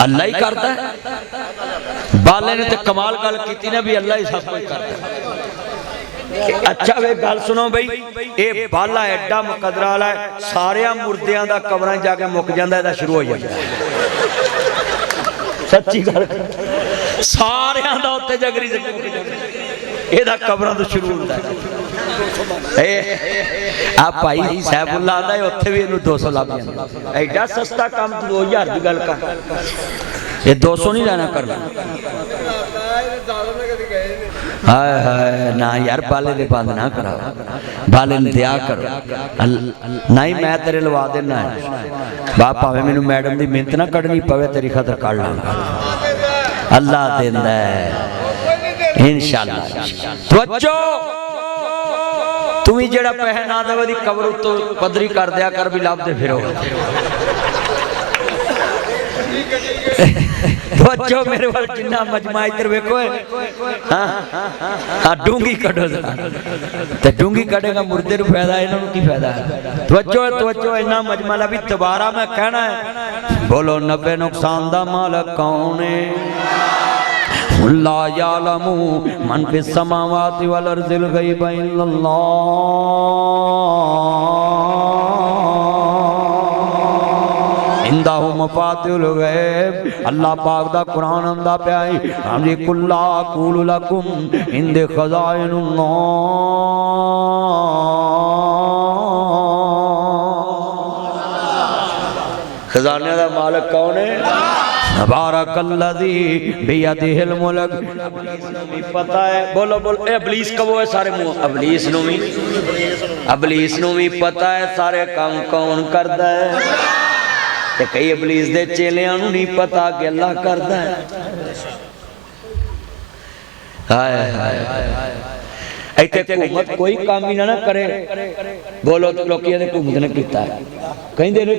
अल्लाह ही करता है। बाले ने तो कमाल गल की ना भी अल्लाह ही सब कुछ करता है। अच्छा वे गल सुनो भाई, ये बाला एडा मुकदरा वाला है, सारे मुर्दियां दा कबरां जाके मुक जांदा, इहदा शुरू हो जांदा। सच्ची गल सारे दा उत्ते जगरी एहदा कबरां तो शुरू होंदा है। आप भाई सैफुल्ला आंदा है उत्थे भी इहनूं 200 लग जांदा। एडा सस्ता काम 2000 की गल कर, ये 200 नहीं लेना करना। हाय हाय ना यार, बाले दे बंद ना कराओ, बाले ने दिया करो। नहीं मैं तेरे लवा देना है बा, भावें मैनूं मैडम की मिहनत ना कढ़नी पवे, तेरी खातर कढ़ लांगा, अल्लाह देंदा है इंशाअल्लाह। बच्चो तुम ही जेड़ा पैसा ना दे दी कबर उत्तों पदरी कर दिया कर, भी लाभते फिरो। बच्चो मेरे वाल कितना मजमा इधर वेखो। हाँ डूंगी कढ़ो तो डूंगी कढ़ेगा मुर्दे नूं फायदा, इन्हां नूं की फायदा? तवज्जो इन्ना मजमा ला भी दोबारा मैं कहना है। बोलो 90 नुकसान दा मालक कौन है? ला यालमु मन फिस समावाति वल अर्दिल गैब इल्लल्लाह। इंदाहु मफातिहुल गैब। अल्लाह पाक दा कुरान आंदा पिया है, हम जी कुल्ला कुलु लकुम इंदे खजाइनुल्लाह। खजाने दा मालिक कौन है? तबारकल्लज़ी बियदिहिल मुल्क। पता है, बोलो बोलो इबलीस कब है सारे मुंह? इबलीस नूं भी पता है सारे काम कौन करता है। ते कई इबलीस दे चेलियां नूं नहीं पता कि अल्लाह करता है। हाय हाय इत्थे हुकूमत कोई काम ही ना करे। बोलो तो लोग हुकूमत ने किया है, कहते ने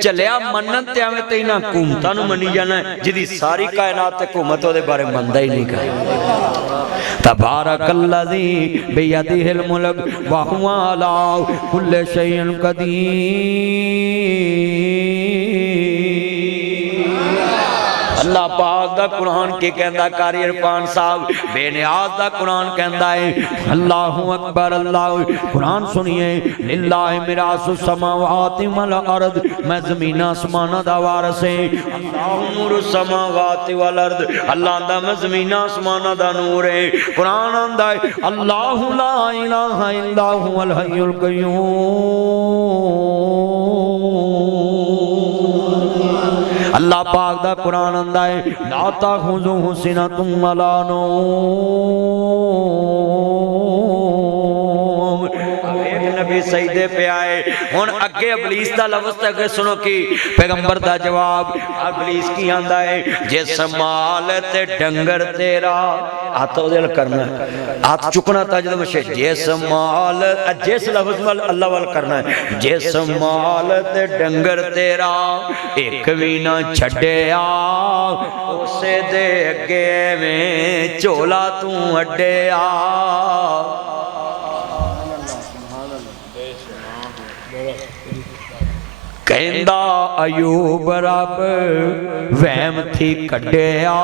चलिया मनन ते एवें ते इन्हां हुकूमतां नूं मनी जाना, जिहदी सारी कायनात ते हुकूमत उहदे बारे मनदा ही नहीं कहे। तबारकल्लज़ी बियदिहिल मुल्क व हुवा अला कुल्लि शैइन कदीर। अल्लाह पाक दा कुरान की कहंदा, कारी इरफान साहब बेनियाज दा कुरान कहंदा है अल्लाहु अकबर। अल्लाह कुरान सुनिए, लिल्लाहि मिरासुस समावाति वल अर्द। मैं ज़मीन आसमाना दा वारिस है। अल्लाहु नूरुस समावाति वल अर्द। अल्लाह दा मैं ज़मीन आसमाना दा नूर है। कुरान आंदा है अल्लाहु ला इलाहा इल्ला हुवल हय्युल कय्यूम। अल्लाह पाक दा कुरान आंदा है ला ताखुज़ुहु सिनतुम वला नौम। नबी सजदे पे आए। हुण अगे इबलीस दा लफ्ज़ ते अगे सुनो कि पैगंबर दा जवाब। इबलीस की आंदा है जिस माल ते डंगर तेरा, हाथ ओदे करना, हाथ चुकना ताज दा मशे, जिस माल जिस लफ्ज़ वाल अल्लाह वाल करना है, जिस माल ते डंगर तेरा एक भी ना छड्डिया, उसे दे अगे में झोला तू अड्डिया। कहंदा अयूब रब वहम थी कड्डिया,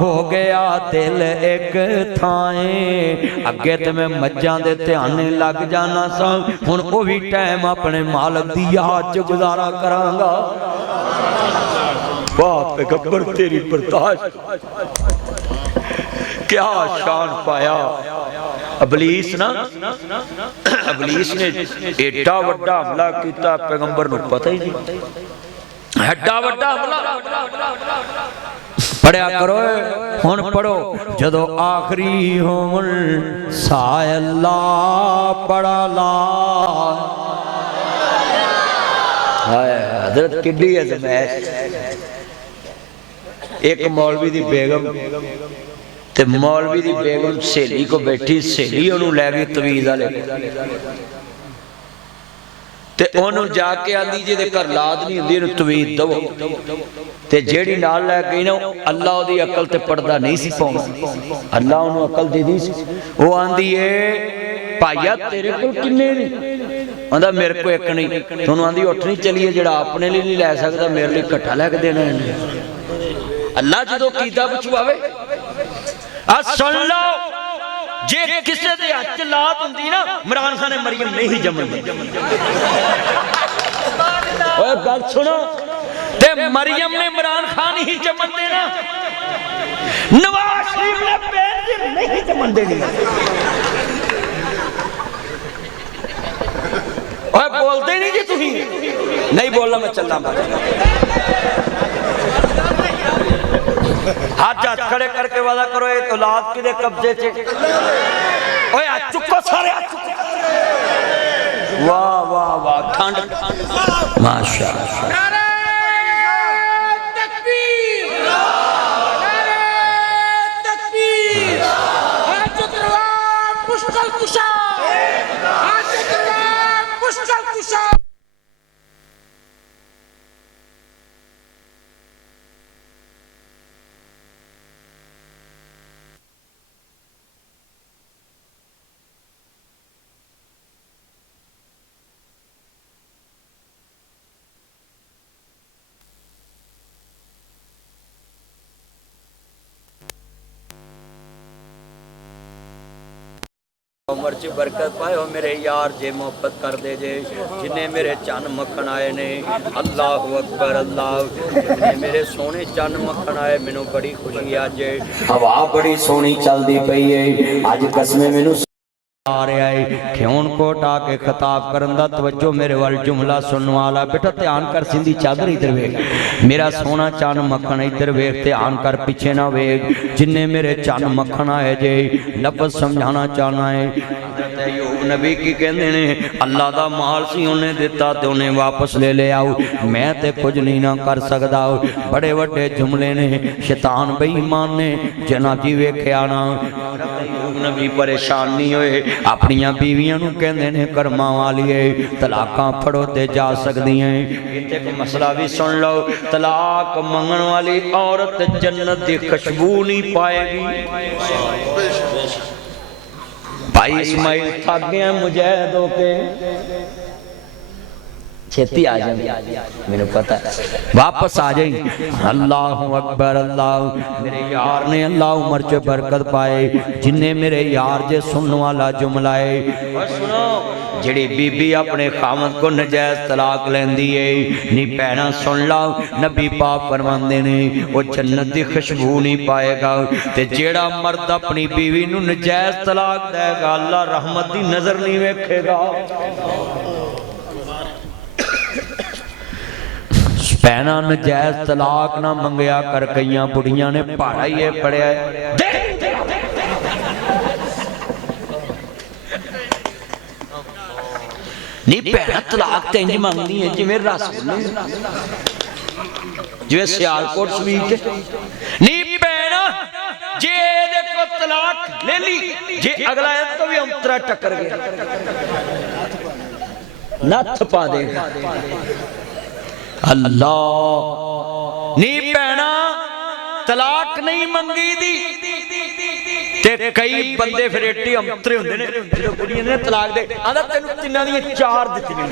हो गया दिल एक थाए। अगे तो मैं मज्जां दे ध्यान लग जाना सा, हुण ओ भी टाइम अपने मालक दी याद च गुजारा करांगा। वाह पैगंबर तेरी बर्दाश्त, क्या शान पाया। इबलीस ना, इबलीस ने एडा वड्डा हमला किया, पैगंबर नूं पता ही नहीं। हड्डा वड्डा हमला पढ़िया करो हुण पढ़ो जदों आखिरी होवन साय अल्लाह पढ़ा ला हाय हजरत किड्डी अज़मैश एक मौलवी दी बेगम ते मौलवी दी बेगम सहेली को बैठी सहेली उन्होंने लै गई तवीज़ वाले ते उन्होंने जाके आंदी जे घर लाद नहीं हुंदी इहनूं तवीज़ दवो ते जेड़ी नाल लै गई ना अल्लाह दी अकल ते पर्दा नहीं सी पाउंदा अल्लाह उन्होंने अकल दे दी सी वो आंदी है भाईया तेरे कोल किन्ने ने आंदा मेरे को एक नहीं तुहानूं आंदी उठ नहीं चलीए जेड़ा अपने लिए नहीं लै सकदा मेरे लिए इकट्ठा लैके देना अल्लाह जदों कीता पुछवावे आ सुन लो जे किसी दे हथ च लात हुंदी ना इमरान खान ने मरियम नहीं जमन दी ओए गल सुनो ते मरियम ने इमरान खान ही जमन देना नवाज शरीफ ने बेनजीर नहीं जमन देनी ओए बोलते नहीं जी तुसी नहीं बोलना मैं चलना हाथ हाथ खड़े करके वादा करो ये औलाद किदे कब्जे च ओए हाथ चुको सारे वाह वाह वाह ठंड माशाअल्लाह नारे तकबीर नारे तकबीर हाजत रवा मुश्किल कुशा हाजत रवा मुश्किल कुशा उमर च बरकत पाए हो मेरे यार जे मोहब्बत कर दे जे जिन्हें मेरे चन मक्खन आए ने अल्लाह अकबर अल्लाह जिन्हें मेरे सोने चन मक्खन आए मैनू बड़ी खुशी अज हवा बड़ी सोहनी चलती पई है अज कसमें मैनू आ रहा है खियोन कोट आके खिताब करन दा तवज्जो मेरे वाल जुमला सुनने वाला बेटा ध्यान कर सिंधी चादर इधर वेख मेरा सोना चन मक्खन इधर वेख ध्यान कर पीछे ना वेख जिन्ने मेरे चन मक्खन आए जे लफ्ज़ समझाना चाहना है हज़रत अय्यूब नबी की कहंदे ने अल्लाह दा माल सी उन्हें दिता ते उन्हें वापस ले ले आओ मैं ते कुछ नहीं ना कर सकदा बड़े वड्डे जुमले ने शैतान बेईमान ने जनाबी वेख्या ना अय्यूब नबी परेशान नहीं होए अपनिया बीवियां नूं कहंदे ने कर्मां वालीए तलाकां फड़ो ते जा सकदियां इत्थे कोई मसला भी सुन लो तलाक मंगण वाली औरत जन्नत दी खुशबू नहीं पाएगी भाई इस्माइल थक गया मुजाहिद होके छेती आ जाए मैंने पता वापस आ जाए अल्लाह अकबर अल्लाह मेरे यार ने अल्लाह उमर च बरकत पाए जिन्ने मेरे यार जे सुनने वाला जुमला है और सुनो जेड़ी बीबी अपने खामद को नजायज तलाक लेंदी है नी भैणा सुन ला नबी पाक फरमांदे ने वो जन्नत दी खुशबू नहीं पाएगा ते जेड़ा मर्द अपनी बीवी नूं नजायज तलाक देगा अल्लाह रहमत दी नजर नहीं वेखेगा भैना नजायज तलाक ना मंगया कर कई बुढ़िया ने पहाड़ा ही पढ़िया नहीं भैना तलाक तो इंज मंगनी है जिवें रस जिवें सियालकोट स्वीट नहीं भैना जे देखो तलाक ले ली जे अगला तो भी अंतरा टक्कर गया नथ पा देगा अल्लाह नी भैना तलाक नहीं मंगी दी ते कई बंदे फिर एडी अंतरे हुंदे ने जो कुड़ियां ने तलाक दे आंदा तैनूं तिन्नां दी चार दित्तियां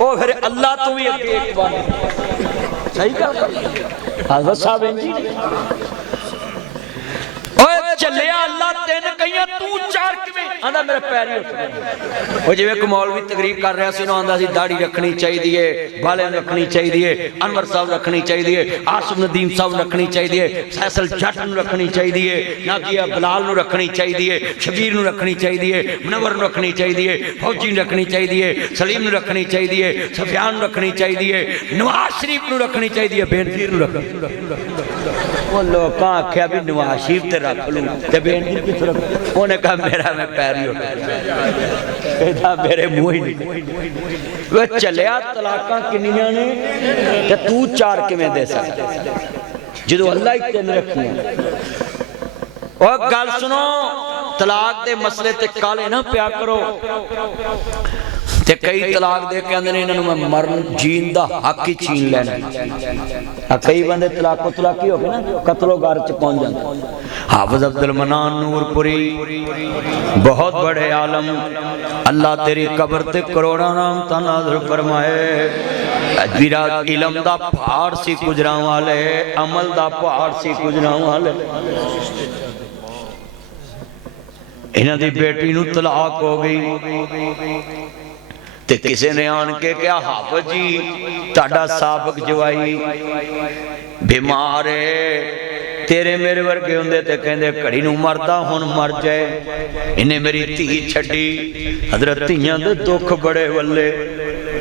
ओ फिर अल्लाह तो भी अगे एक बार सही गल हज़रत साहब जी ओए चलिया अल्लाह तीन कहियां तू चार किवें आंदा मेरे पैर ही उठ गए। वो जिवें मौलवी तकरीर कर रहा सी आंदा सी दाढ़ी रखनी चाहिए, बाले रखनी चाहिए, अनवर साहब रखनी चाहिए, आसिफ नदीम साहब रखनी चाहिए, फैसल जट नूं रखनी चाहिए, ना किया बिलाल नूं रखनी चाहिए, शबीर नूं रखनी चाहिए, मुनव्वर नूं रखनी चाहिए, फौजी नूं रखनी चाहिए, सलीम नूं रखनी चाहिए, सफियान नूं रखनी चाहिए, नवाज शरीफ नूं रखनी चाहिए, बेनजीर नूं रखनी। वो लोग आख्या भी नवाज शरीफ ते रख लूं ते बेनजीर किस रख। उन्हें कहा मेरा मैं पैर ही उठा मेरे मुंह ही नहीं। वो चलिया तलाकां किन्नियां ने ते तू चार किवें दे सकदा जो अल्लाह ही तीन रखियां। और गल सुनो तलाक दे मसले ते काले ना प्या करो ते कई तलाक दे के आंदे ने इन्हां नूं मैं मरन जीन दा हक ही छीन लेना। कई बंदे तलाको तलाकी हो गए ना कत्लो गार च पहुंच जाते। हाफिज अब्दुल मनान नूरपुरी बहुत बड़े आलम, अल्लाह तेरी कब्र ते करोड़ा नाम तनाज़ुर फरमाए। जीरा इलम दा पहाड़ सी गुजरां वाले, अमल दा पहाड़ सी गुजरां वाले। इन्हां दी बेटी नूं तलाक हो गई ते किसी ने आन के क्या हाफिज जी ताड़ा साबक जवाई बीमार है, तेरे मेरे वर्गे होंदे ते कहंदे घड़ी नूं मरदा हुण मर जाए। इन्हें मेरी धी छड्डी। हजरत धीयां दे दुख बड़े वल्ले,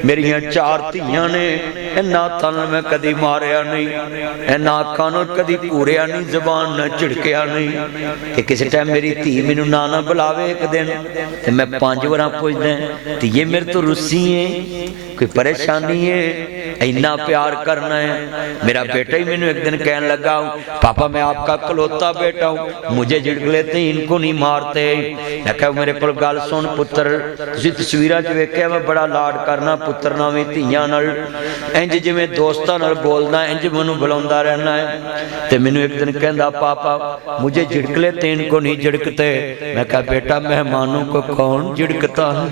मेरियां चार धीयां ने, इन्ना तन मैं कदी मारिया नहीं, इन्ना अखां नूं कदी घूरिया नहीं, जबान न झिड़किया नहीं। ते किसी टाइम मेरी धी मैनूं ना बुलावे एक दिन ते मैं 5 वार पुछदा धीए मेरे तो रुस्सी है, कोई परेशानी है, इन्ना प्यार करना है। मेरा बेटा ही मैनूं एक दिन कहने लगा पापा मैं आपका कलौता बेटा हूँ, मुझे झिड़क लेते इनको नहीं मारते। मैं कहा मेरे को गल सुन पुत्र, तुसीं तस्वीरां च वेखिया मैं बड़ा लाड करना पुत्र नाल भी धीयां नाल, इंज जिवें दोस्तां नाल बोलदा इंज मैनूं बुलाउंदा रहना है। ते मैनूं एक दिन कहंदा पापा मुझे झिड़क लेते इनको नहीं झिड़कते। मैं कहा बेटा मेहमानों को कौन झिड़कता है,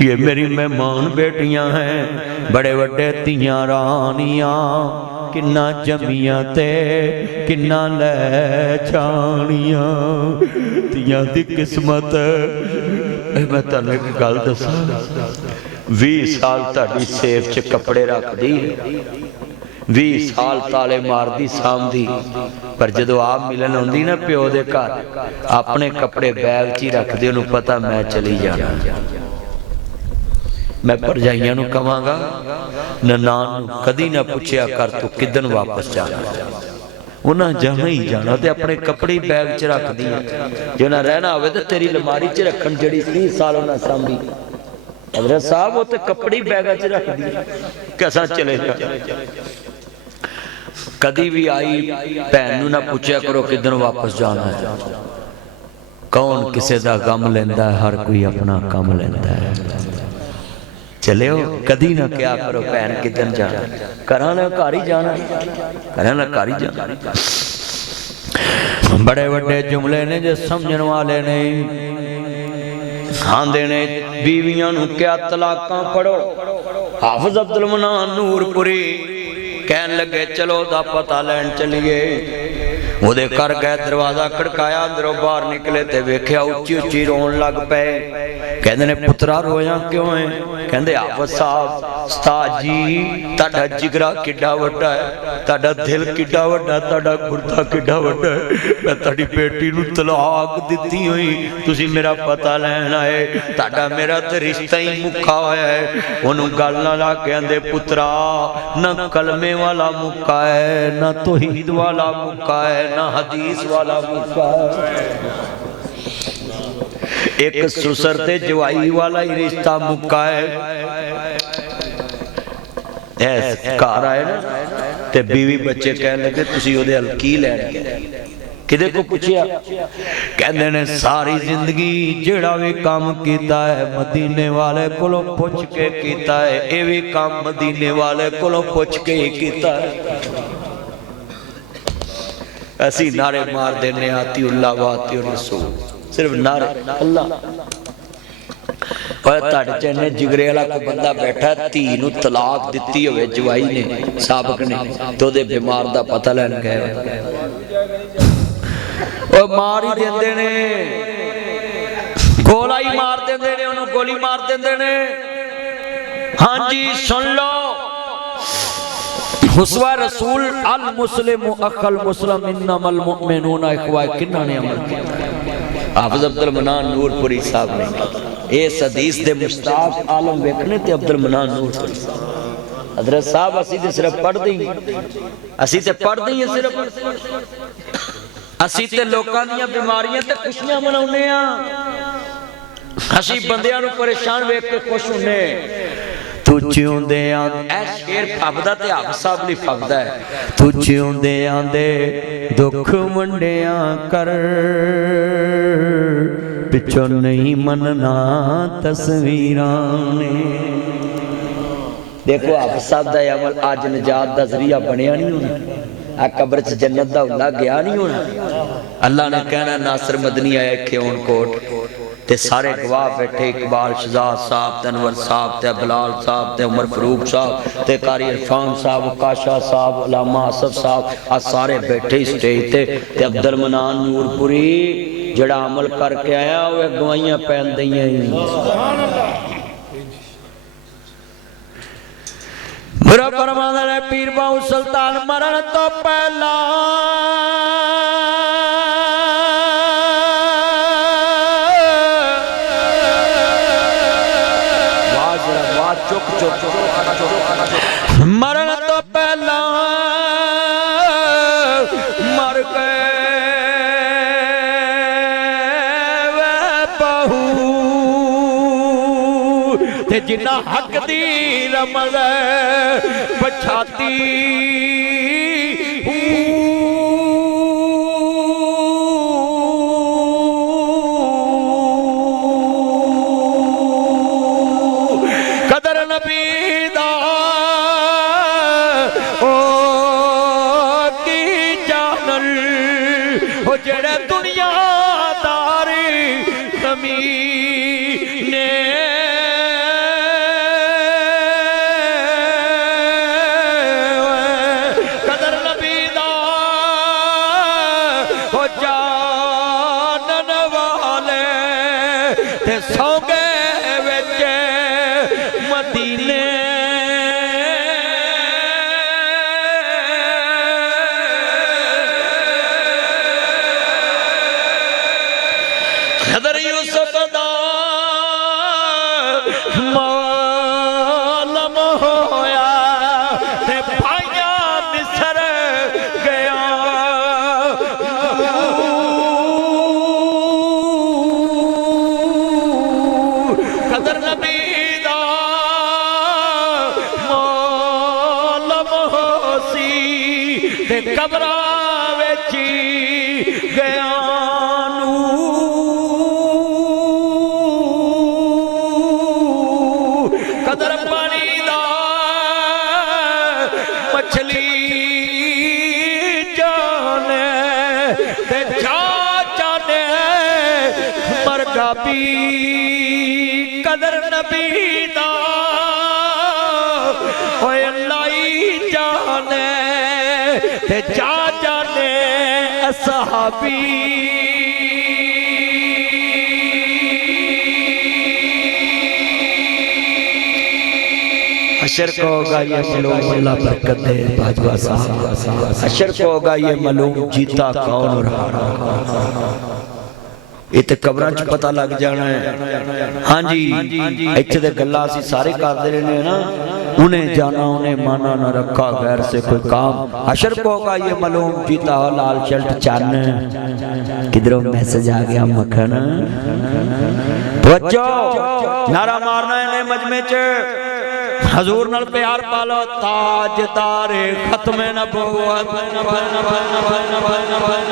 ये मेरी मेहमान बेटियां हैं, बड़े बड़े धीयां रानियां किन्ना जमियां ते किन्ना लै जानियां, धीयां दी किस्मत। मैं तुहानूं एक गल दसां 20 साल तुहाडी सेफ च कपड़े रखदी, 20 साल ताले मारदी सामदी, पर जदों आप मिलन आउंदी ना प्यो दे घर अपने कपड़े बैग च ही रखदी, उहनूं पता मैं चली जाना। मैं भरजाइयां नूं कहांगा ननान नूं कदी ना पुछया कर तू किदन वापस जाना, उन्हें जाना ही जाना ते अपने कपड़े बैग च रख दी। जो ना रहना होवे ते तेरी अलमारी च रखन जड़ी 30 साल उन्हें सांभी। हजरत साहब वो तो कपड़े बैग च रख दी, कैसा चलेगा। कदी भी आई भैन नूं ना पूछया करो किदन वापस जाना है। कौन किसी का गम लेंदा है, हर कोई अपना कम लेंदा है। चलियो कदी ना क्या करो भैन किदन जाना, करा ना घर ही जाना, करा ना घर ही जाना। बड़े बड़े जुमले ने जो समझण वाले ने आंदे ने बीवियां नूं क्या तलाकां पढ़ो। हाफिज अब्दुल मनान नूरपुरी कहन लगे चलो दा पता लैन चलिए। ਉਹਦੇ घर गए, दरवाजा खड़काया, अंदरों बाहर निकले ते वेख्या उच्ची उच्ची रोन लग पे। कहंदे ने पुत्रा रोया क्यों है? कहंदे हाफिज साहब उस्ताद जी तुहाडा जिगरा किड्डा वड्डा है, तुहाडा दिल किड्डा वड्डा, तुहाडा गुरदा किड्डा वड्डा है। मैं तुहाडी बेटी नूं तलाक दित्ती होई, तुसीं मेरा पता लैण आए, तुहाडा मेरा ते रिश्ता ही मुक्का होया है। ओनूं गल ना ला के आंदे पुत्रा ना कलमे वाला मुक्का है, ना तौहीद वाला मुक्का है, ना हदीस वाला मुक्का है। एक सुसर ते जवाई वाला ही रिश्ता मुक्का है। घर आए ना ते बीवी बच्चे कहने लगे तुसीं ओहदे हल की लैण गए? किदे को पूछया? कहंदे ने सारी जिंदगी जेड़ा भी काम कीता है मदीने वाले कोलों पुछ के कीता है, ये भी काम मदीने वाले कोलों पुछ के ही कीता है। ऐसी नारे मार देने आती उल्लाह वाती रसूल, सिर्फ नारे अल्लाह। तुहाडे जिगरे वाला कोई बंदा बैठा धी नूं तलाक दित्ती होवे जवाई ने साबक ने तो ओहदे बीमार दा पता लैण गए। वो मार ही देंदे ने, गोला ही मार देंदे ने, उन्होंने गोली मार देंदे ने। हाँ जी सुन लो, हुस्वा रसूल अल मुस्लिम अखल मुस्लिम इन्नमल मुमिनून इखवा, किन्ना ने अमल किया? हाफिज अब्दुल मनान नूरपुरी साहब ने इस हदीस दे मुश्ताक आलम वेखने ते अब्दुल मनान नूरपुरी हजरत साहब असी ते सिर्फ पढ़दे ही, असी ते पढ़दे ही सिर्फ, असी ते लोकां दियां बीमारियां ते खुशियां मनाउने आ, असी बंदियां नूं परेशान वेख के खुश हुन्ने। तू जिउंदे आंदे ऐ शेर फबदा ते हाफिज साहब लई फबदा है। तू जिउंदे आंदे दुख वंडिया कर, पिछों नहीं मनना तस्वीरां ने। देखो हाफिज साहब दा अमल अज निजात दा जरिया बनया नहीं होना, आ कब्र च जन्नत दा हुला गया नहीं होना। अल्लाह ने कहना नासिर मदनी आया खेवन कोट ते सारे गवाह बैठे, इकबाल शहजाद साहब, तनवर साहब, ते बिलाल साहब, ते उमर फरूक साहब, ते कारी इरफान साहब, काशा साहब, अलामा आसफ साहब, आ सारे बैठे स्टेज ते अब्दुल मनान नूरपुरी जड़ा अमल करके आया वो गवाइयां पैन दईयां ही। मेरा फरमाना है पीर बाऊ सुल्तान मरण तो पहला मरण तो पहला मर गए बहू ते जिन्ना हक दी रमल पछाती कदर नबी दा जेड़े दुनियादारी ज़मीने कदर नबी दा हो जानन वाले ते सौगे विच मदीने हज़रत यूसुफ दा मालम होया ते भाइयां मिस्र गया। कदर नबी दा मालम होसी ते कब्रां विच गया। कदर पानी दा मछली जाने ते जाने मरगा भी कदर नबी दा होए लाई जाने ते जाने असहाबी अशर को होगा ये मालूम अल्लाह बरकत दे बाजवा साहब, अशर को होगा ये मालूम जीता कौन और हारा। ये तो कब्रां च पता लग जाना है। हाँ जी इत्थे ते गल्लां असीं सारे करदे रहने ना, उन्हें जाना उन्हें माना न रखा गैर से कोई काम। अशर को होगा ये मालूम जीता हो लाल शर्ट चन, किधरों मैसेज आ गया मखन। बच्चों नारा मारना है मजमे च हजूर नाल प्यार पालो, ताजदारे खत्मे नबूवत।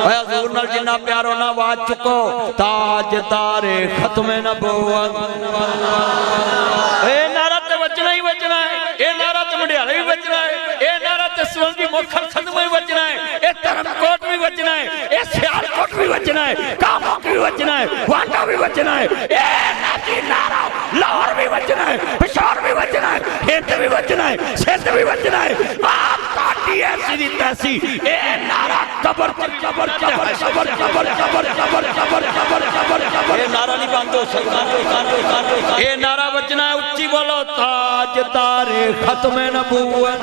हजूर नाल जिन्ना प्यार होना आवाज चुको, ताजदारे खत्मे नबूवत। ए नारा ते बजना ही बजना है, ए नारा ते मंडियाला भी बजना है, ए नारा ते सवंगी मोखल खत्म भी बजना है, ए धर्मकोट भी बजना है, ए सियालकोट भी बजना है, कामोक भी बजना है, वांडा भी बजना है, ए नाची नारा लाहौर भी बजना है, पिशोर भी बजना है, हिंद भी बजना है, सिंध भी बजना है। आप साडी ऐसी दी तैसी ए नारा cover cover cover cover cover cover cover cover cover cover cover ये नारा नहीं बंद हो सकता ये नारा बजना उच्ची बोलो ताजदारे खत्म नबूवत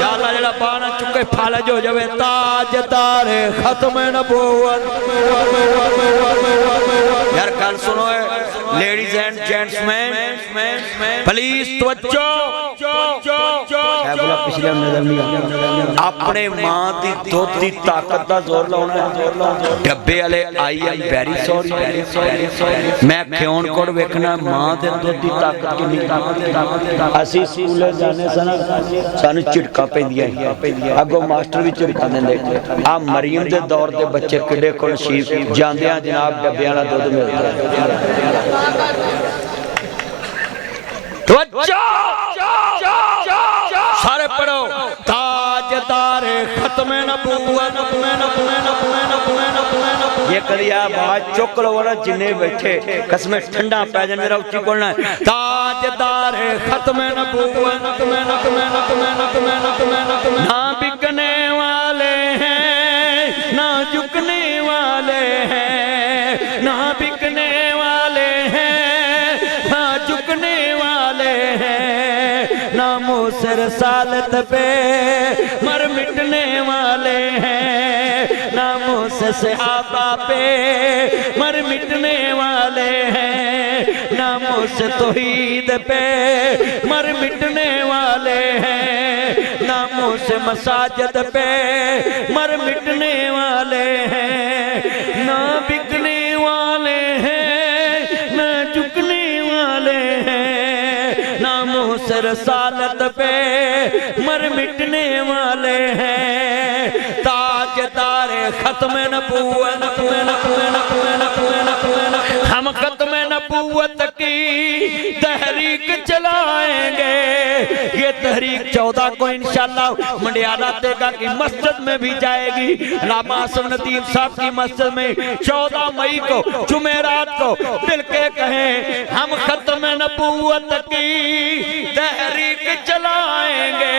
या अल्लाह जेड़ा बाना चुके फालज हो जावे ताजदारे खत्म नबूवत यार गल सुनो लेडीज एंड जेंट्समैन प्लीज तवज्जो अपने मां की दुध की ताकत का जोर लाना डब्बे वाले आई एम वेरी सॉरी मैं खियोनकोट वेखना मां के दुध की ताकत कितनी असीं स्कूल जाने सानू झिड़का पैंदियां अगों मास्टर भी झिड़का देंदे आ मरियम के दौर के बच्चे किड्डे खुशनसीब जांदियां जनाब डब्बे वाला दुध मिलदा सारे पढ़ो ताजदारे खत्म नबूवत ये कदी आवाज चुक लो ना जिन्ने बैठे कसम ठंडा पै जाए मेरा उच्ची बोलना है ताजदारे खत्म नबूवत ना बिकने वाले हैं ना झुकने वाले हैं ना बिकने वाले हैं ना झुकने वाले हैं ना मुसर सालत पे मर मिटने वाले हैं ना मुसर सहाबा पे मर मिटने वाले हैं ना मुसर तौहीद पे मर मिटने वाले हैं ना मुसर मसाजिद पे मर मिटने वाले हैं ना बिकने वाले हैं ना झुकने वाले हैं ना मुसर सालत पे मर मिटने वाले हैं ताजदारे खत्म नबूवत हम खत्म नबूवत की तहरीक चलाएंगे ये तहरीक 14 को इंशाल्लाह मंडियाला तेगा की मस्जिद में भी जाएगी रामा आसम नदीम साहब की मस्जिद में 14 मई को जुमेरात को मिलके कहें हम खत्म नबूवत की तहरीक चलाएंगे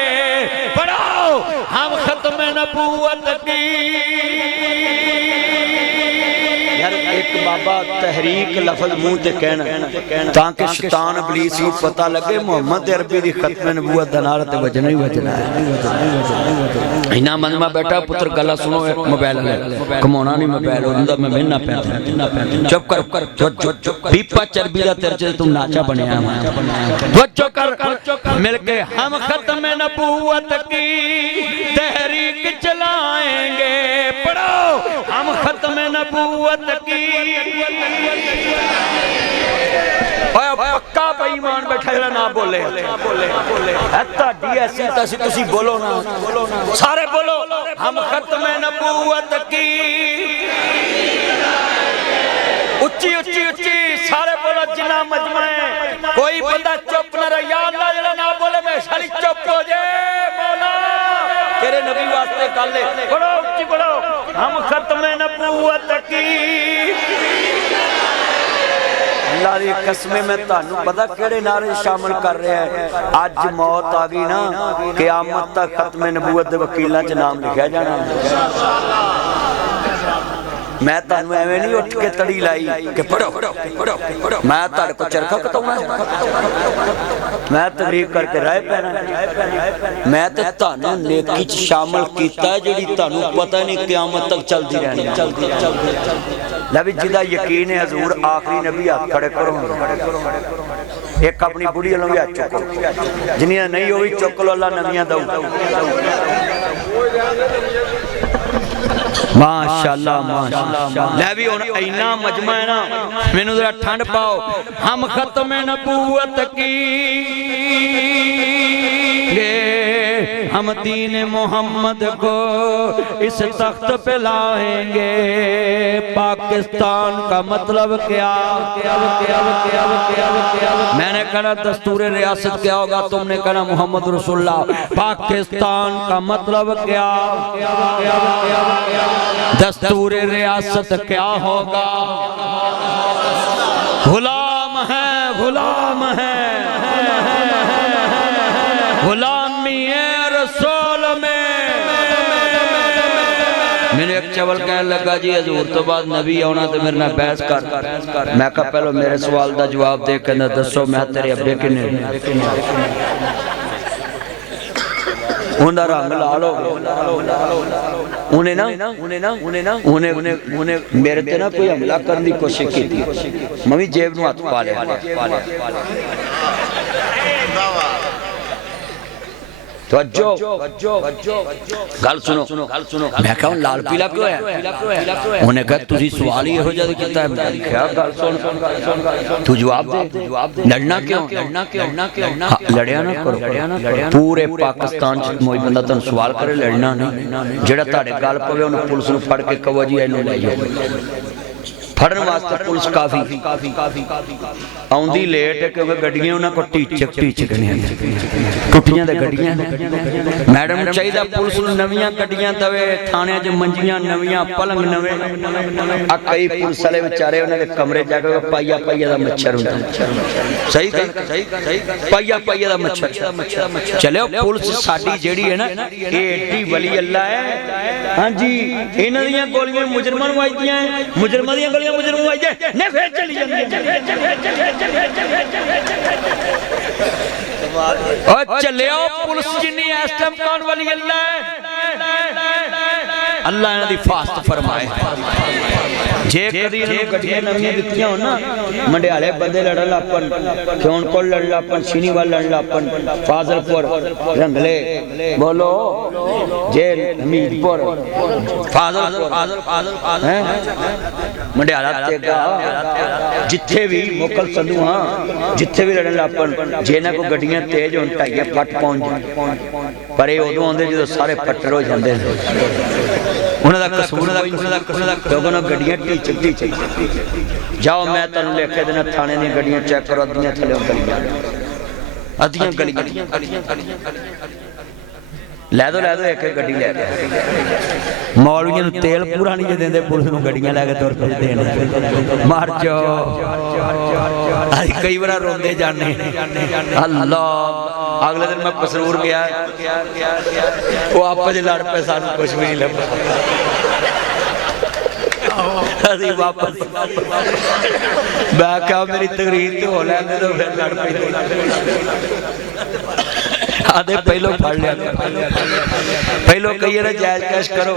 पढ़ो हम खत्म नबूवत की यार एक बाबा तहरीक लफज मुंह ते कहना ताकि शैतान इबलीस को पता लगे मोहम्मद अरबी दी खत्म नबूवत दा नारा ते वजना ही वजना है इना मन में बैठा पुत्र गला सुनो मोबाइल ले कमाना नहीं मोबाइल उंदा मैं महीना पैंदा चुप कर चुप पीपा चर्बी दा तेरे च तू नाचा बनया बच्चों कर मिलके हम खत्म नबूवत की तहरीक चलाएंगे पढ़ो हम खत्म नबूवत की पक्का बेईमान बैठा जरा ना बोले ऐसी तसी तुसी बोलो ना सारे बोलो हम खत्म नबूवत की उच्ची उच्ची उच्ची सारे बोलो जिना मजमा है कोई बंदा चुप न रहे या अल्लाह जरा ना बोले मैं सारी चुप हो जाए मौला तेरे नबी वास्ते गल है बोलो उच्ची बोलो हम खत्म नबूवत की अल्लाह दी कसम मैं तानू पता केड़े नारे शामिल कर रहा है अज मौत आ गई ना क़यामत तक खत्म नबूवत दे वकीलां च नाम लिखा जाना मैं तानू एवें नहीं उठ के तड़ी लाई कि पढ़ो मैं ताड़े को चरखा कटाउणा मैं तकरीर करके राह पैना मैं ते तानू नेकी च शामिल कीता जिहड़ी तानू पता नहीं क़यामत तक चलदी रहनी नबी जिदा यकीन है हजूर आखिरी नबी हाथ खड़े करो एक अपनी बुढ़ी वालों भी हाथ चुको जिन्हें नहीं हो भी चुक लो अल्लाह नवियां दऊ माशाअल्लाह माशाअल्लाह ले भी हुण इन्ना मजमा है ना मैनू जरा ठंड पाओ हम खत्म नबूवत की हम दीन मोहम्मद को इस तख्त पे लाएंगे पाकिस्तान का मतलब क्या मैंने कहा दस्तूर रियासत क्या होगा तुमने कहा मोहम्मद रसूलुल्लाह पाकिस्तान का मतलब क्या दस्तूर रियासत क्या होगा गुलाम है गुलामी है चवल कहन लगा जी हजूर तो बाद नबी आना तो मेरे नाल बहस कर। मैं कहा पहलो मेरे सवाल का जवाब दे, कहंदा दसो मैं तेरे अब्बे किन्ने? उनका रंग लाल हो गया। उन्हें मेरे ते ना कोई हमला करने की कोशिश की, मैं भी जेब में हाथ पा लिया। गल सुनो, मैं कहा लाल पीला क्यों है? उन्हें कहा तुझी सवाल ही यहो जिहा कीता है। क्या गल सुन, तू जवाब दे, लड़ना क्यों? लड़िया ना करो। पूरे पाकिस्तान च कोई बंदा तुहानू सवाल करे लड़ना नहीं, जेड़ा तुहाडे गल पवे उन्हें पुलिस नूं फड़ के कहो जी इहनूं ले जाओ। फड़न वास्ते पुलिस काफी आउंदी लेट है, क्योंकि गड्डियां उन्हां कोल टीचक टुटियां ते गड्डियां। मैडम नूं चाहिदा पुलिस नूं नवीआं गड्डियां दवे, थाणियां च मंजियां नवीआं, पलंग नवे। आ कई पुलिस वाले बेचारे उन्हां दे कमरे जाके पाइया दा मच्छर हुंदा। सही पाइया दा मच्छर। चलो पुलिस साडी जेहड़ी है ना ये एडी वली अल्लाह है। हां जी, इन्हां दियां गोलियां मुजरमां नूं वजदियां, मुजरमां दियां गोलियां मुजरम वजदे ने फिर चली जांदी। ओ चलियो पुलिस जिन्नी इस टाइम कौन वाली अल्लाह है? अल्लाह इन्हां दी फास्ट फरमाए। जे कदी इन्हां गड्डियां नवीं दित्तियां हो ना, मंडियाले बंदे लड़न लापन, खियोनकोट लड़ लापन, सीनीवाल लड़ लापन, फाजलपुर, रंगले, बोलो जे हमीरपुर, फाजलपुर हैं मंडियाला तेगा, जिथे भी मुकल संधू, हाँ जिथे भी लड़न लापन, जे ना कोई गड्डियां तेज होन ढाइया फट पहुंच जाए। पर ये उदों आंदे जो सारे पट्टर हो जाते हैं। उन्होंने कसूर क्योंकि गड्डियां टीचक जाओ, मैं तुहानू लिखे देना थाने दी गड्डियां चेक करो, अद्धियां गलियां लै दो एक गड्डी लै दो। मौलवियों तेल पूरा नहीं देंदे, पुलिस नूं गड्डियां लैके तुर पे देने। मर जाओ, कई बार रोंदे जाने। अल्लाह, अगले दिन मैं पसरूर गया, वो आपस लड़ पे, सानू कुछ भी नहीं लगा। वापस मैं क्या मेरी तकरीर तो हो लैंदे तो फिर लड़ पे आधे पहलो फड़ लिया, पहलो कही ना जायज कैश करो,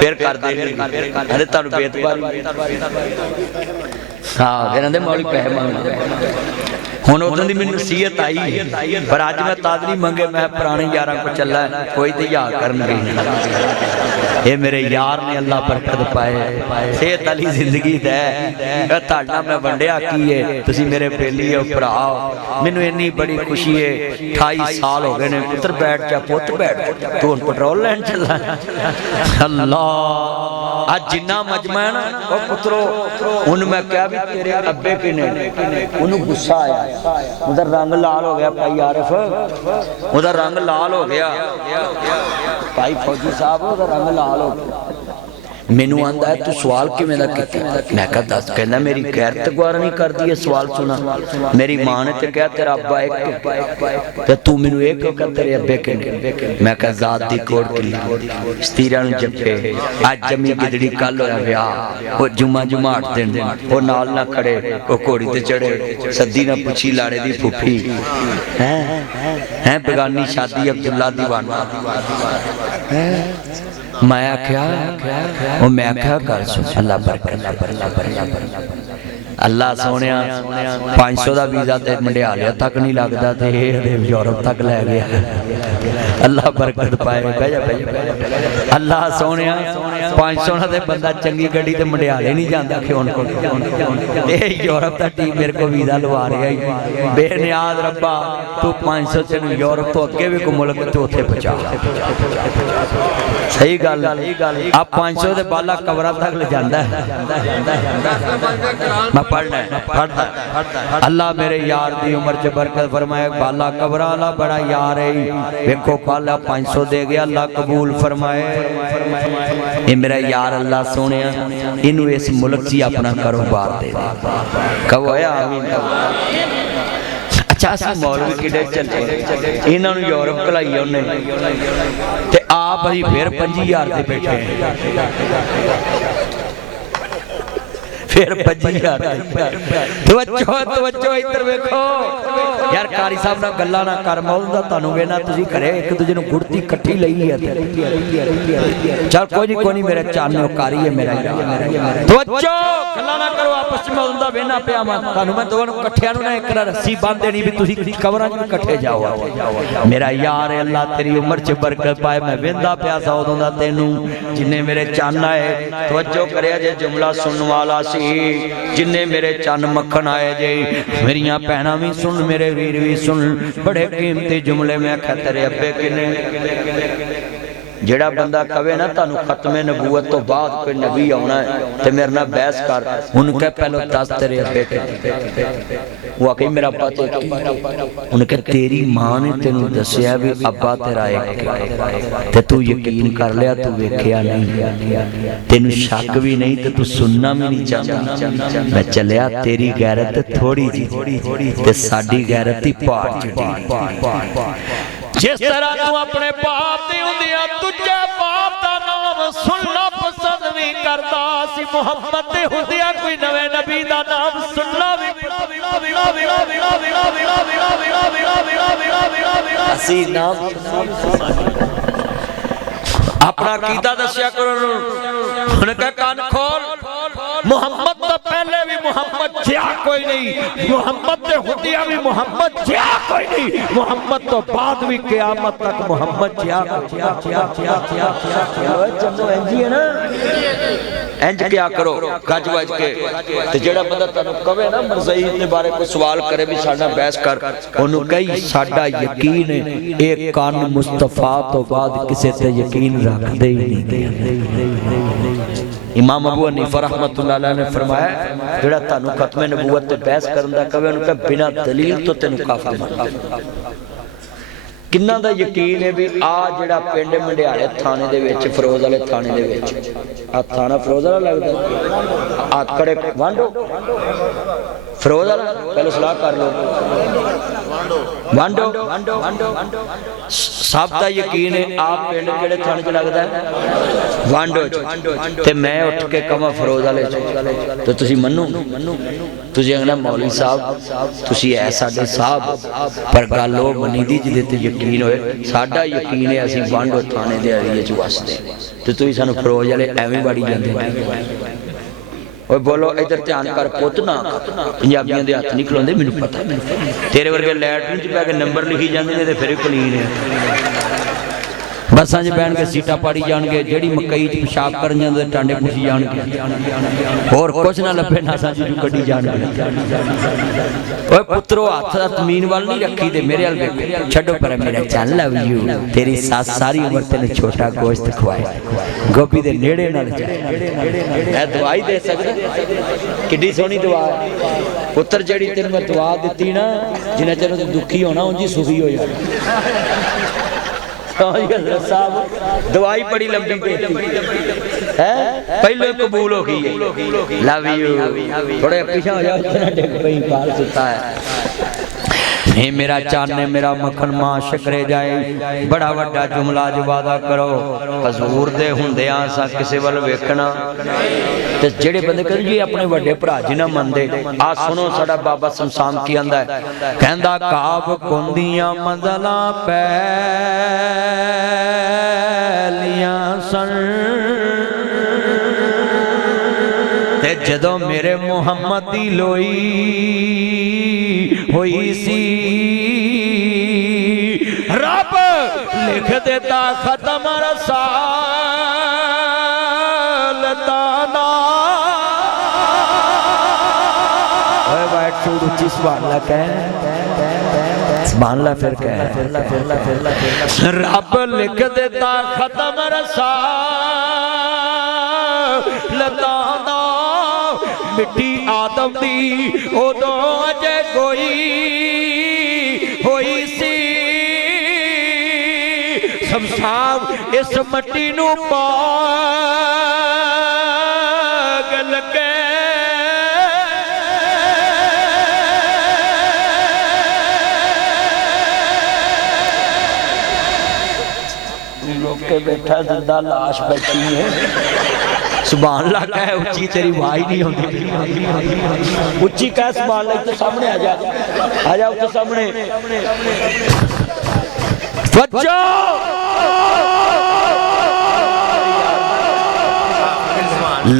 फिर कर दे। अरे तुहानू बेतबारी, हाँ फिर आंदे मौलवी पैसे मंगना। हुण उदों दी मैनूं नसीहत आई, पर अज मैं तद नहीं मंगे, मैं पुराने यारां को चला, कोई तो याद करन गई। ये मेरे यार ने अल्लाह बरकत पाए, सेहत वाली जिंदगी दे। तुहाडा मैं वंडिया की है, तुसीं मेरे बेली हो भरा, मैनूं इन्नी बड़ी खुशी है। 28 साल हो गए ने, पुत्र बैठ जा, पुत बैठ, तू हुण पेट्रोल लैण चला। अल्लाह, अज जिन्ना मजमा है ना, ओ पुत्रो, उन्हें मैं कहा भी तेरे अब्बे किने, उन्हें गुस्सा आया, उधर रंग लाल हो गया। भाई आरिफ, उधर रंग लाल हो गया। भाई फौजी साहब, उधर रंग लाल हो गया। मैनू आंदा है तू सवाल किवें दा कीता? मैं कहा दस। कहंदा मेरी गैरत गवारा नहीं करदी, सवाल सुना। मेरी मां ने ते कहा तेरा अब्बा एक, ते तू मैनू एक कह तेरे अब्बे किन्ने? मैं कहा जात दी कोट की, सतीरा नूं जप्पे, अज जमी गिदड़ी, कल होया विआह, ओ जुम्मा जुमाट दिन, ओ नाल ना खड़े, ओ घोड़ी ते चढ़े, सद्दी ना पुछी लाड़े दी फुफी, हैं बेगानी शादी अब्दुल्ला दीवाना। मैं आख्या, वो मैं आख्या कर अल्लाह बरकत, अल्लाह सोने 500 का वीजा तो मंडियालिया तक नहीं लगता, तो यूरोप तक लै गया। अल्लाह बरकत पाए। अल्लाह सोने 500 का बंदा चंगी गड्डी तो मंडियाले नहीं जाता, क्यों यूरोप का टीम मेरे को वीजा लवा रहा है। बेनियाज रब्बा, तू 500 तेन यूरोप तो अगे भी कोई मुल्क तू उत्थे पहुंचा। सही गल, आप 500 के बाला कबरा तक ले जाता है। मैं पढ़ना है। अल्लाह मेरे यार दी उम्र च बरकत फरमाए। बाला कबरा वाला बड़ा यार है, देखो बाला 500 दे गया, अल्लाह कबूल फरमाए। ये मेरा यार अल्लाह सोने इनू इस मुल्क से अपना कारोबार दे, कहो अच्छा अस मौलवी किडे चले, इन्हों यूरोप घलाई उन्हें, ते आप आप अभी फिर 25,000 से बैठे फिर 25,000 तवज्जो इधर वेखो यार कारी साहब ना गल्ला ना कर मौलदा तानू वेना तुसी करे एक दूजे नु गुड़ती इकट्ठी लई है चल कोई नहीं मेरा चान्नो कारी है मेरा तवज्जो गल्ला ना करो आपस में मौलदा वेना पिया मैं तानू मैं दोनों इकट्ठियां नु ना एक रस्सी बांध देनी भी तुसी कवरां च इकट्ठे जाओ मेरा यार अल्लाह तेरी उम्र च बरकत पाए मैं वेंदा पिया सा उदों दा तेनू जिन्ने मेरे चन्न आए तवज्जो करया जे जुमला सुनने वाला सी जिन्ने मेरे चन्न मक्खन आए जे मेरिया भैणा भी सुन मेरे वीर भी सुन बड़े कीमती जुमले मैं आख्या तेरे अब्बे किने जेड़ा बंदा कवे ना तानू खत्मे नबूवत तो बाद कोई नबी आना है ते मेरे नाल बहस कर उनके पहले दस तेरे अब्बे के वो आके मेरा अब्बा तो उनके तेरी मां ने तेनू दसिया भी अब्बा तेरा एक ते तू यकीन कर लिया तू वेखिया नहीं तेनू शक भी नहीं ते तू सुनना भी नहीं चाहता मैं चलिया तेरी गैरत थोड़ी जी ते साडी गैरत ही पहाड़ चढ़ी जिस तरह तू अपने बाप दी हुंदिया तुझे बाप दा नाम सुनना पसंद नहीं करता सी मुहम्मद दे हुंदिया कोई नवे नबी दा नाम सुनना भी असी नाम अपना कीदा दस्या करो उनका कान खोल मुहम्मद तो पहले भी मुहम्मद जिया कोई नहीं मुहम्मद ते हुंदिया भी मुहम्मद जिया कोई नहीं मुहम्मद तो बाद भी क़यामत तक मुहम्मद जिया चलो इंजी है ना इंज क्या करो गज वज के ते जेड़ा बंदा तन्नू कवे ना मरज़ई दे बारे कोई सवाल करे भी साडा बहस कर ओनू कही साडा यकीन है एक कान मुस्तफा तो बाद किसे ते यकीन रखदे ही नहीं इमाम अबू हनीफा रहमतुल्लाह अलैह ने फरमाया जेड़ा तानू खत्मे नबूवत ते बहस करन दा कवे उनका बिना दलील तो तेनू काफिर मान किन्ना दा यकीन है भी आ जेड़ा पिंड मंडियाले थाने दे विच फरोज वाले थाने दे विच आ थाना फरोज वाला लगदा आकड़े वांडो फरोज वाला पहले सलाह कर लो वांडो सब दा यकीन है आप पिंड केड़े थाने च लगदा है वांडो ते मैं उठ के कमा फरोज वाले तो तुसी मन्नो तुसी आखना मौलवी साहब तुसी ऐ साडे साहब पर गल ओ मनी दी जिदे ते यकीन होए साडा यकीन है असीं वांडो थाने दे एरिए च वसदे ते तुसी सानू फरोज वाले एवें बाड़ी जांदे ओए बोलो इधर ध्यान कर पुत ना पंजाबियों दे हत्थ नहीं खलोंदे मैनू पता तेरे वर्गे लैटरिन च पै के नंबर लिखी जांदे ने ते फिर क्लीन है बसां च बैठ के सीटा पाड़ी जाणगे जेड़ी मकई च पेशाब करन जांदे टांडे पुछी जाणगे होर कुछ ना लभे नासां च कड्डी जाणगे ओए पुत्रो हत्थ दा जमीन वाल नहीं रखी दे मेरे अल वेख छड्डो पर मेरा चल लव यू तेरी सास सारी उम्र तेने छोटा गोश्त खवाए गोभी दे नेड़े नाल ए दवाई दे सकदा किड्डी सोहनी दवा पुत्र जेड़ी तेरे मैं दवा दित्ती ना जिन्ना चਿਰ तू दुखी होना उंजी सुखी हो जाना साहब दवाई बड़ी लंबी है पहले कबूल हो गई लव यू थोड़े पीछे हो जाओ हे मेरा चाने मेरा मक्खन मां शकरे जाए बड़ा वड्डा जुमला जो वादा करो हजूर दे हुंदियां सा किसे वल वेखना ते जेड़े बंदे कहंदे जी अपने वड्डे भरा जी ना मनदे आ सुनो साडा बाबा शमशान की आंदा है कहंदा काब कुंदियां मंज़ला पैलियां सन ते जदों मेरे मुहम्मद दी लोई हुई सी रब लिख देता खत्म रसालताना ओए बैठ तू रुचि सुभान अल्लाह कह सुभान अल्लाह फिर कह रब लिख देता खत्म रसालताना मिट्टी आदम दी उदों अजे कोई होई सी शमशान इस मट्टी नू पागल के के बैठा जिंदा लाश बैठी है सुभान अल्लाह कह उच्ची तेरी आवाज नहीं होती उच्ची कह सुभान अल्लाह तो सामने आ जा उसके सामने बच्चों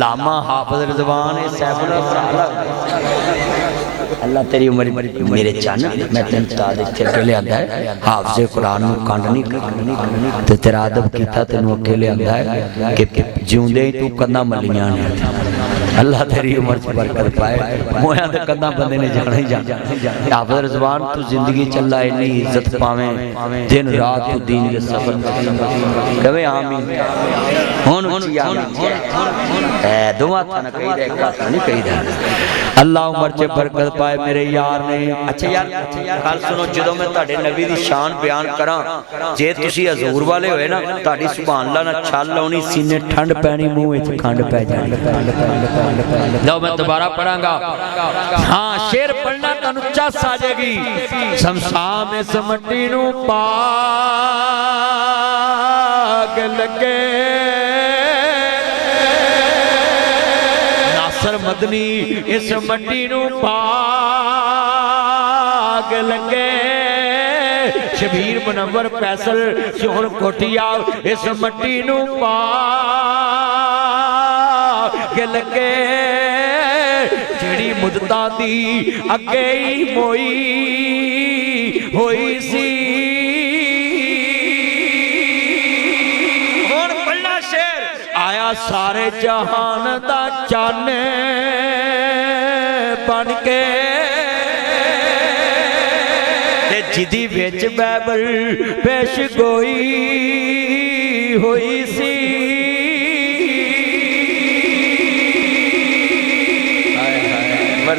लामा हाफिज रिजवान सैफुल अल्लाह तेरी उम्र मेरे चन मैं तेन उस्ताद इत्थे अगे लिआंदा है हाफिज़े कुरान नूं कंड नहीं ते तेरा अदब कीता तैनूं अगे लिआंदा है कि जिउंदे ही तू कंधां मल्लियां ने अल्लाह तेरी उम्र च बरकत पाए मोया दे कंधां बंदे ने जाना ही जाना हाफिज़ रिजवान तू जिंदगी चला इन्नी इज्जत पावें दिन रात तू दीन दे सफर कहे आमीन हुण उच्ची आमीन ए दो हाथ ना कहीदा एक हाथ नहीं कहीदा अल्लाह उम्र च बरकत पाए मेरे यार ने अच्छा यार गल सुनो जो मैं तुहाडे नबी दी शान बयान करा जे तुसी हजूर वाले होए ना तुहाडी सुभान अल्लाह ना छल आउणी सीने ठंड पैनी मुंह विच खंड पै जाणी लो मैं दोबारा पढ़ांगा हां शेर पढ़ना तन्नू चस आ जाएगी शमशान इस मट्टी नू पाग लगे मदनी इस मट्टी नू पाग लगे शबीर मुनव्वर फैसल शोहर कोटिया इस मट्टी नू पाग लगे जिहड़ी मुद्दतां दी अगे ही मोई होई सी आया सारे जहान दा चाने बन के जिदी विच बाइबल पेश गोई हुई सी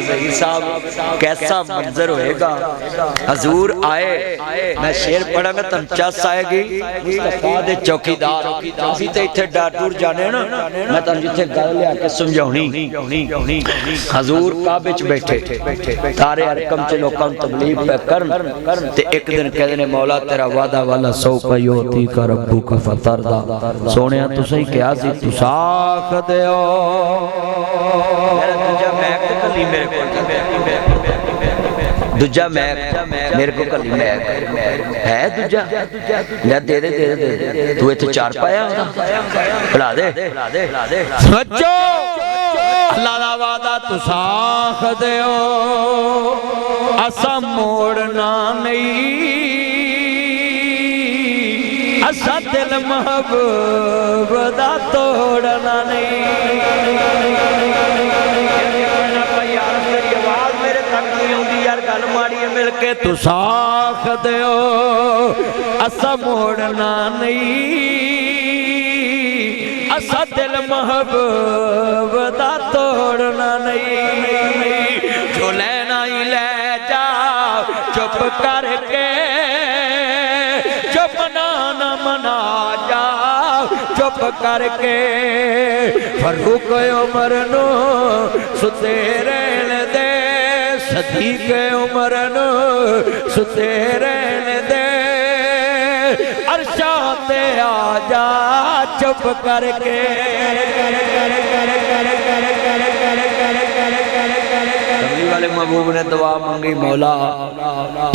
सही साहब कैसा मंजर होएगा हजूर आए मैं शेर पढ़ा मैं तुम चस आएगी मुस्तफा दे चौकीदार असीं ते इत्थे डर दूर जाने ना मैं तुम जिथे गल लिया के समझाउणी हजूर काबे च बैठे सारे अरकम च लोकां नूं तबलीग पे करन ते एक दिन कहदे ने मौला तेरा वादा वाला सौ पयोती का रब्बू का फतरदा सोनिया तुसीं कहा सी तुसा आख दिओ दूजा मैक मेरे को कली मैक है दूजा ले दे दे तू इत्थे चार पाया भुला दे सच्चो अल्लाह दा वादा तुसा आख दिओ असा मोड़ना नहीं असा दिल महबूब दा तोड़ना नहीं के तू साख दियो असा मोड़ना नहीं असा दिल महबूब दा तोड़ना नहीं जो लेना ही ले जा चुप करके जो मनाना मना जा चुप करके फरूक उमर नू सुते रहन दे सदीक उमर नू सुते रहन दे अरशा ते आ जा चुप करके वाले महबूब ने दुआ मंगी मौला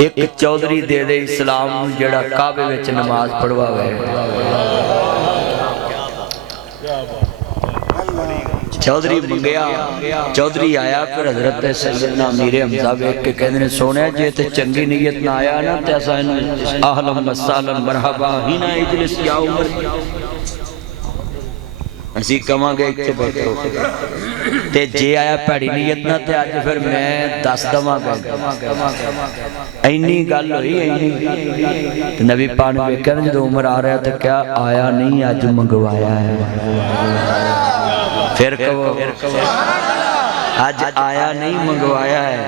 एक चौधरी दे दे इस्लाम जेड़ा काबे विच नमाज पढ़वावे चौधरी मंगया चौधरी आया फिर हजरत सैयदना मीर हमजा वेख के कहंदे ने सोने जे ते चंगी नीयत ना आया ना ते असा अहलन वसहलन मरहबा हिना इजलिस या उमर असी कवांगे इत्थे बैठो ते जे आया भैड़ी नीयत ना ते अज फिर मैं दस दवांगा इन्नी गल होई ते नबी पाक ने वेख्या ना जदों उमर आ रहा ते क्या आया नहीं अज मंगवाया है फिर कहो आज आया नहीं मंगवाया है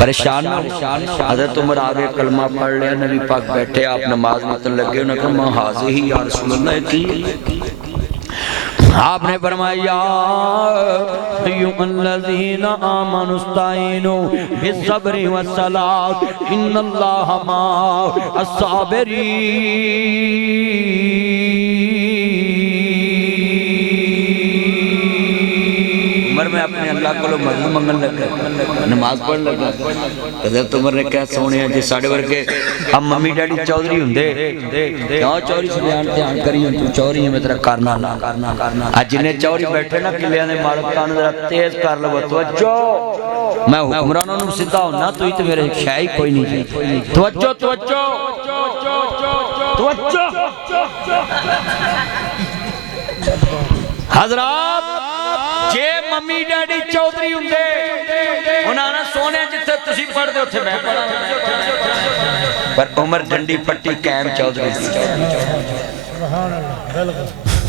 परेशान हजरत उमर आ गए कलमा पढ़ लिया नबी पाक बैठे आप नमाज मतन लगे उन्होंने कहा मैं हाजिर ही या रसूल अल्लाह की आपने फरमाया अय्युहल्लज़ीना आमनुस्ताईनु बिस्सब्रि वस्सलात इन्नल्लाहा मअस साबिरीन अल्लाह को मदद मंगन लगा, नमाज पढ़न लगा। हज़रत उमर ने कहा सोने जे साडे वर्गे अब मम्मी डैडी चौधरी हुंदे क्यों चौधरी सल्यान ध्यान करी तू चौधरी है मैं तेरा करना आज जिन्ने चौधरी बैठे ना किलियां दे मालक कान जरा तेज कर लो तवज्जो मैं हुक्मरानों नूं सीधा होना तू तो मेरे शाही कोई नहीं तवज्जो तवज्जो तवज्जो हज़रात जे मम्मी डैडी चौधरी हुंदे उन्हां ने सोने जिथे तुसीं पढ़दे उत्थे मैं पढ़ां पर उमर डंडी पट्टी कैम चौधरी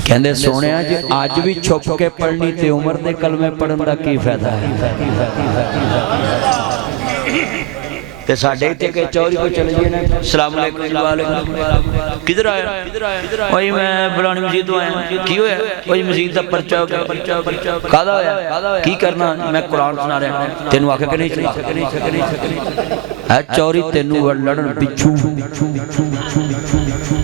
कहंदे सोने जे अज भी छुप के पढ़नी ते उमर दे कलमे पढ़न दा की फायदा है ते साडे इत्थे के चौधरी को चले जाइए ना अस्सलाम वालेकुम किधर आया ओए मैं फलानी मस्जिद तो आया की होया ओए मस्जिद दा पर्चा हो गया कादा होया की करना मैं कुरान सुना रहा तेनू आखे कि नहीं चला है चौधरी तेनू लड़न पिछू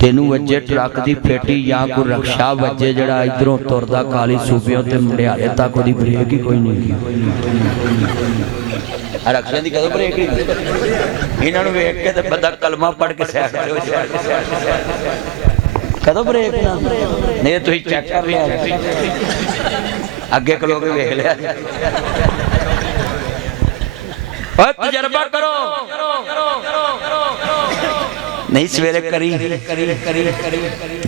तेनू वजे ट्रक दी पेटी या कोई रक्षा वजे जड़ा इधरों तुरदा काली सूबियों ते मुंडियाले तक ओदी ब्रेक ही कोई नहीं रक्षा की कदों ब्रेक इन्होंने वेख के बंदा कलमा पढ़ के सैर कदों ब्रेक नहीं तुम चेक कर लिया अगे खलो के वेख लिया तजर्बा करो नहीं सवेरे करी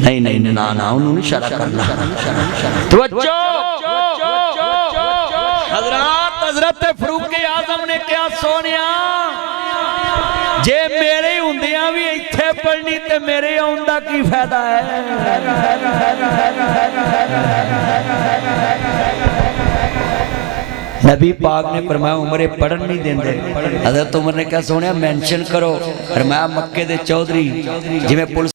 नहीं नहीं ना ना उन्होंने इशारा करना हज़रत फरूक आज़म ने क्या सोनिया जे मेरे हुंदियां भी इत्थे पढ़नी ते मेरे आउण दा की फायदा है नबी पाक ने फरमाया उमर पढ़न नहीं देंदे हज़रत उमर ने क्या सोनिया मेंशन करो फरमाया मक्के दे चौधरी जिवें पुलिस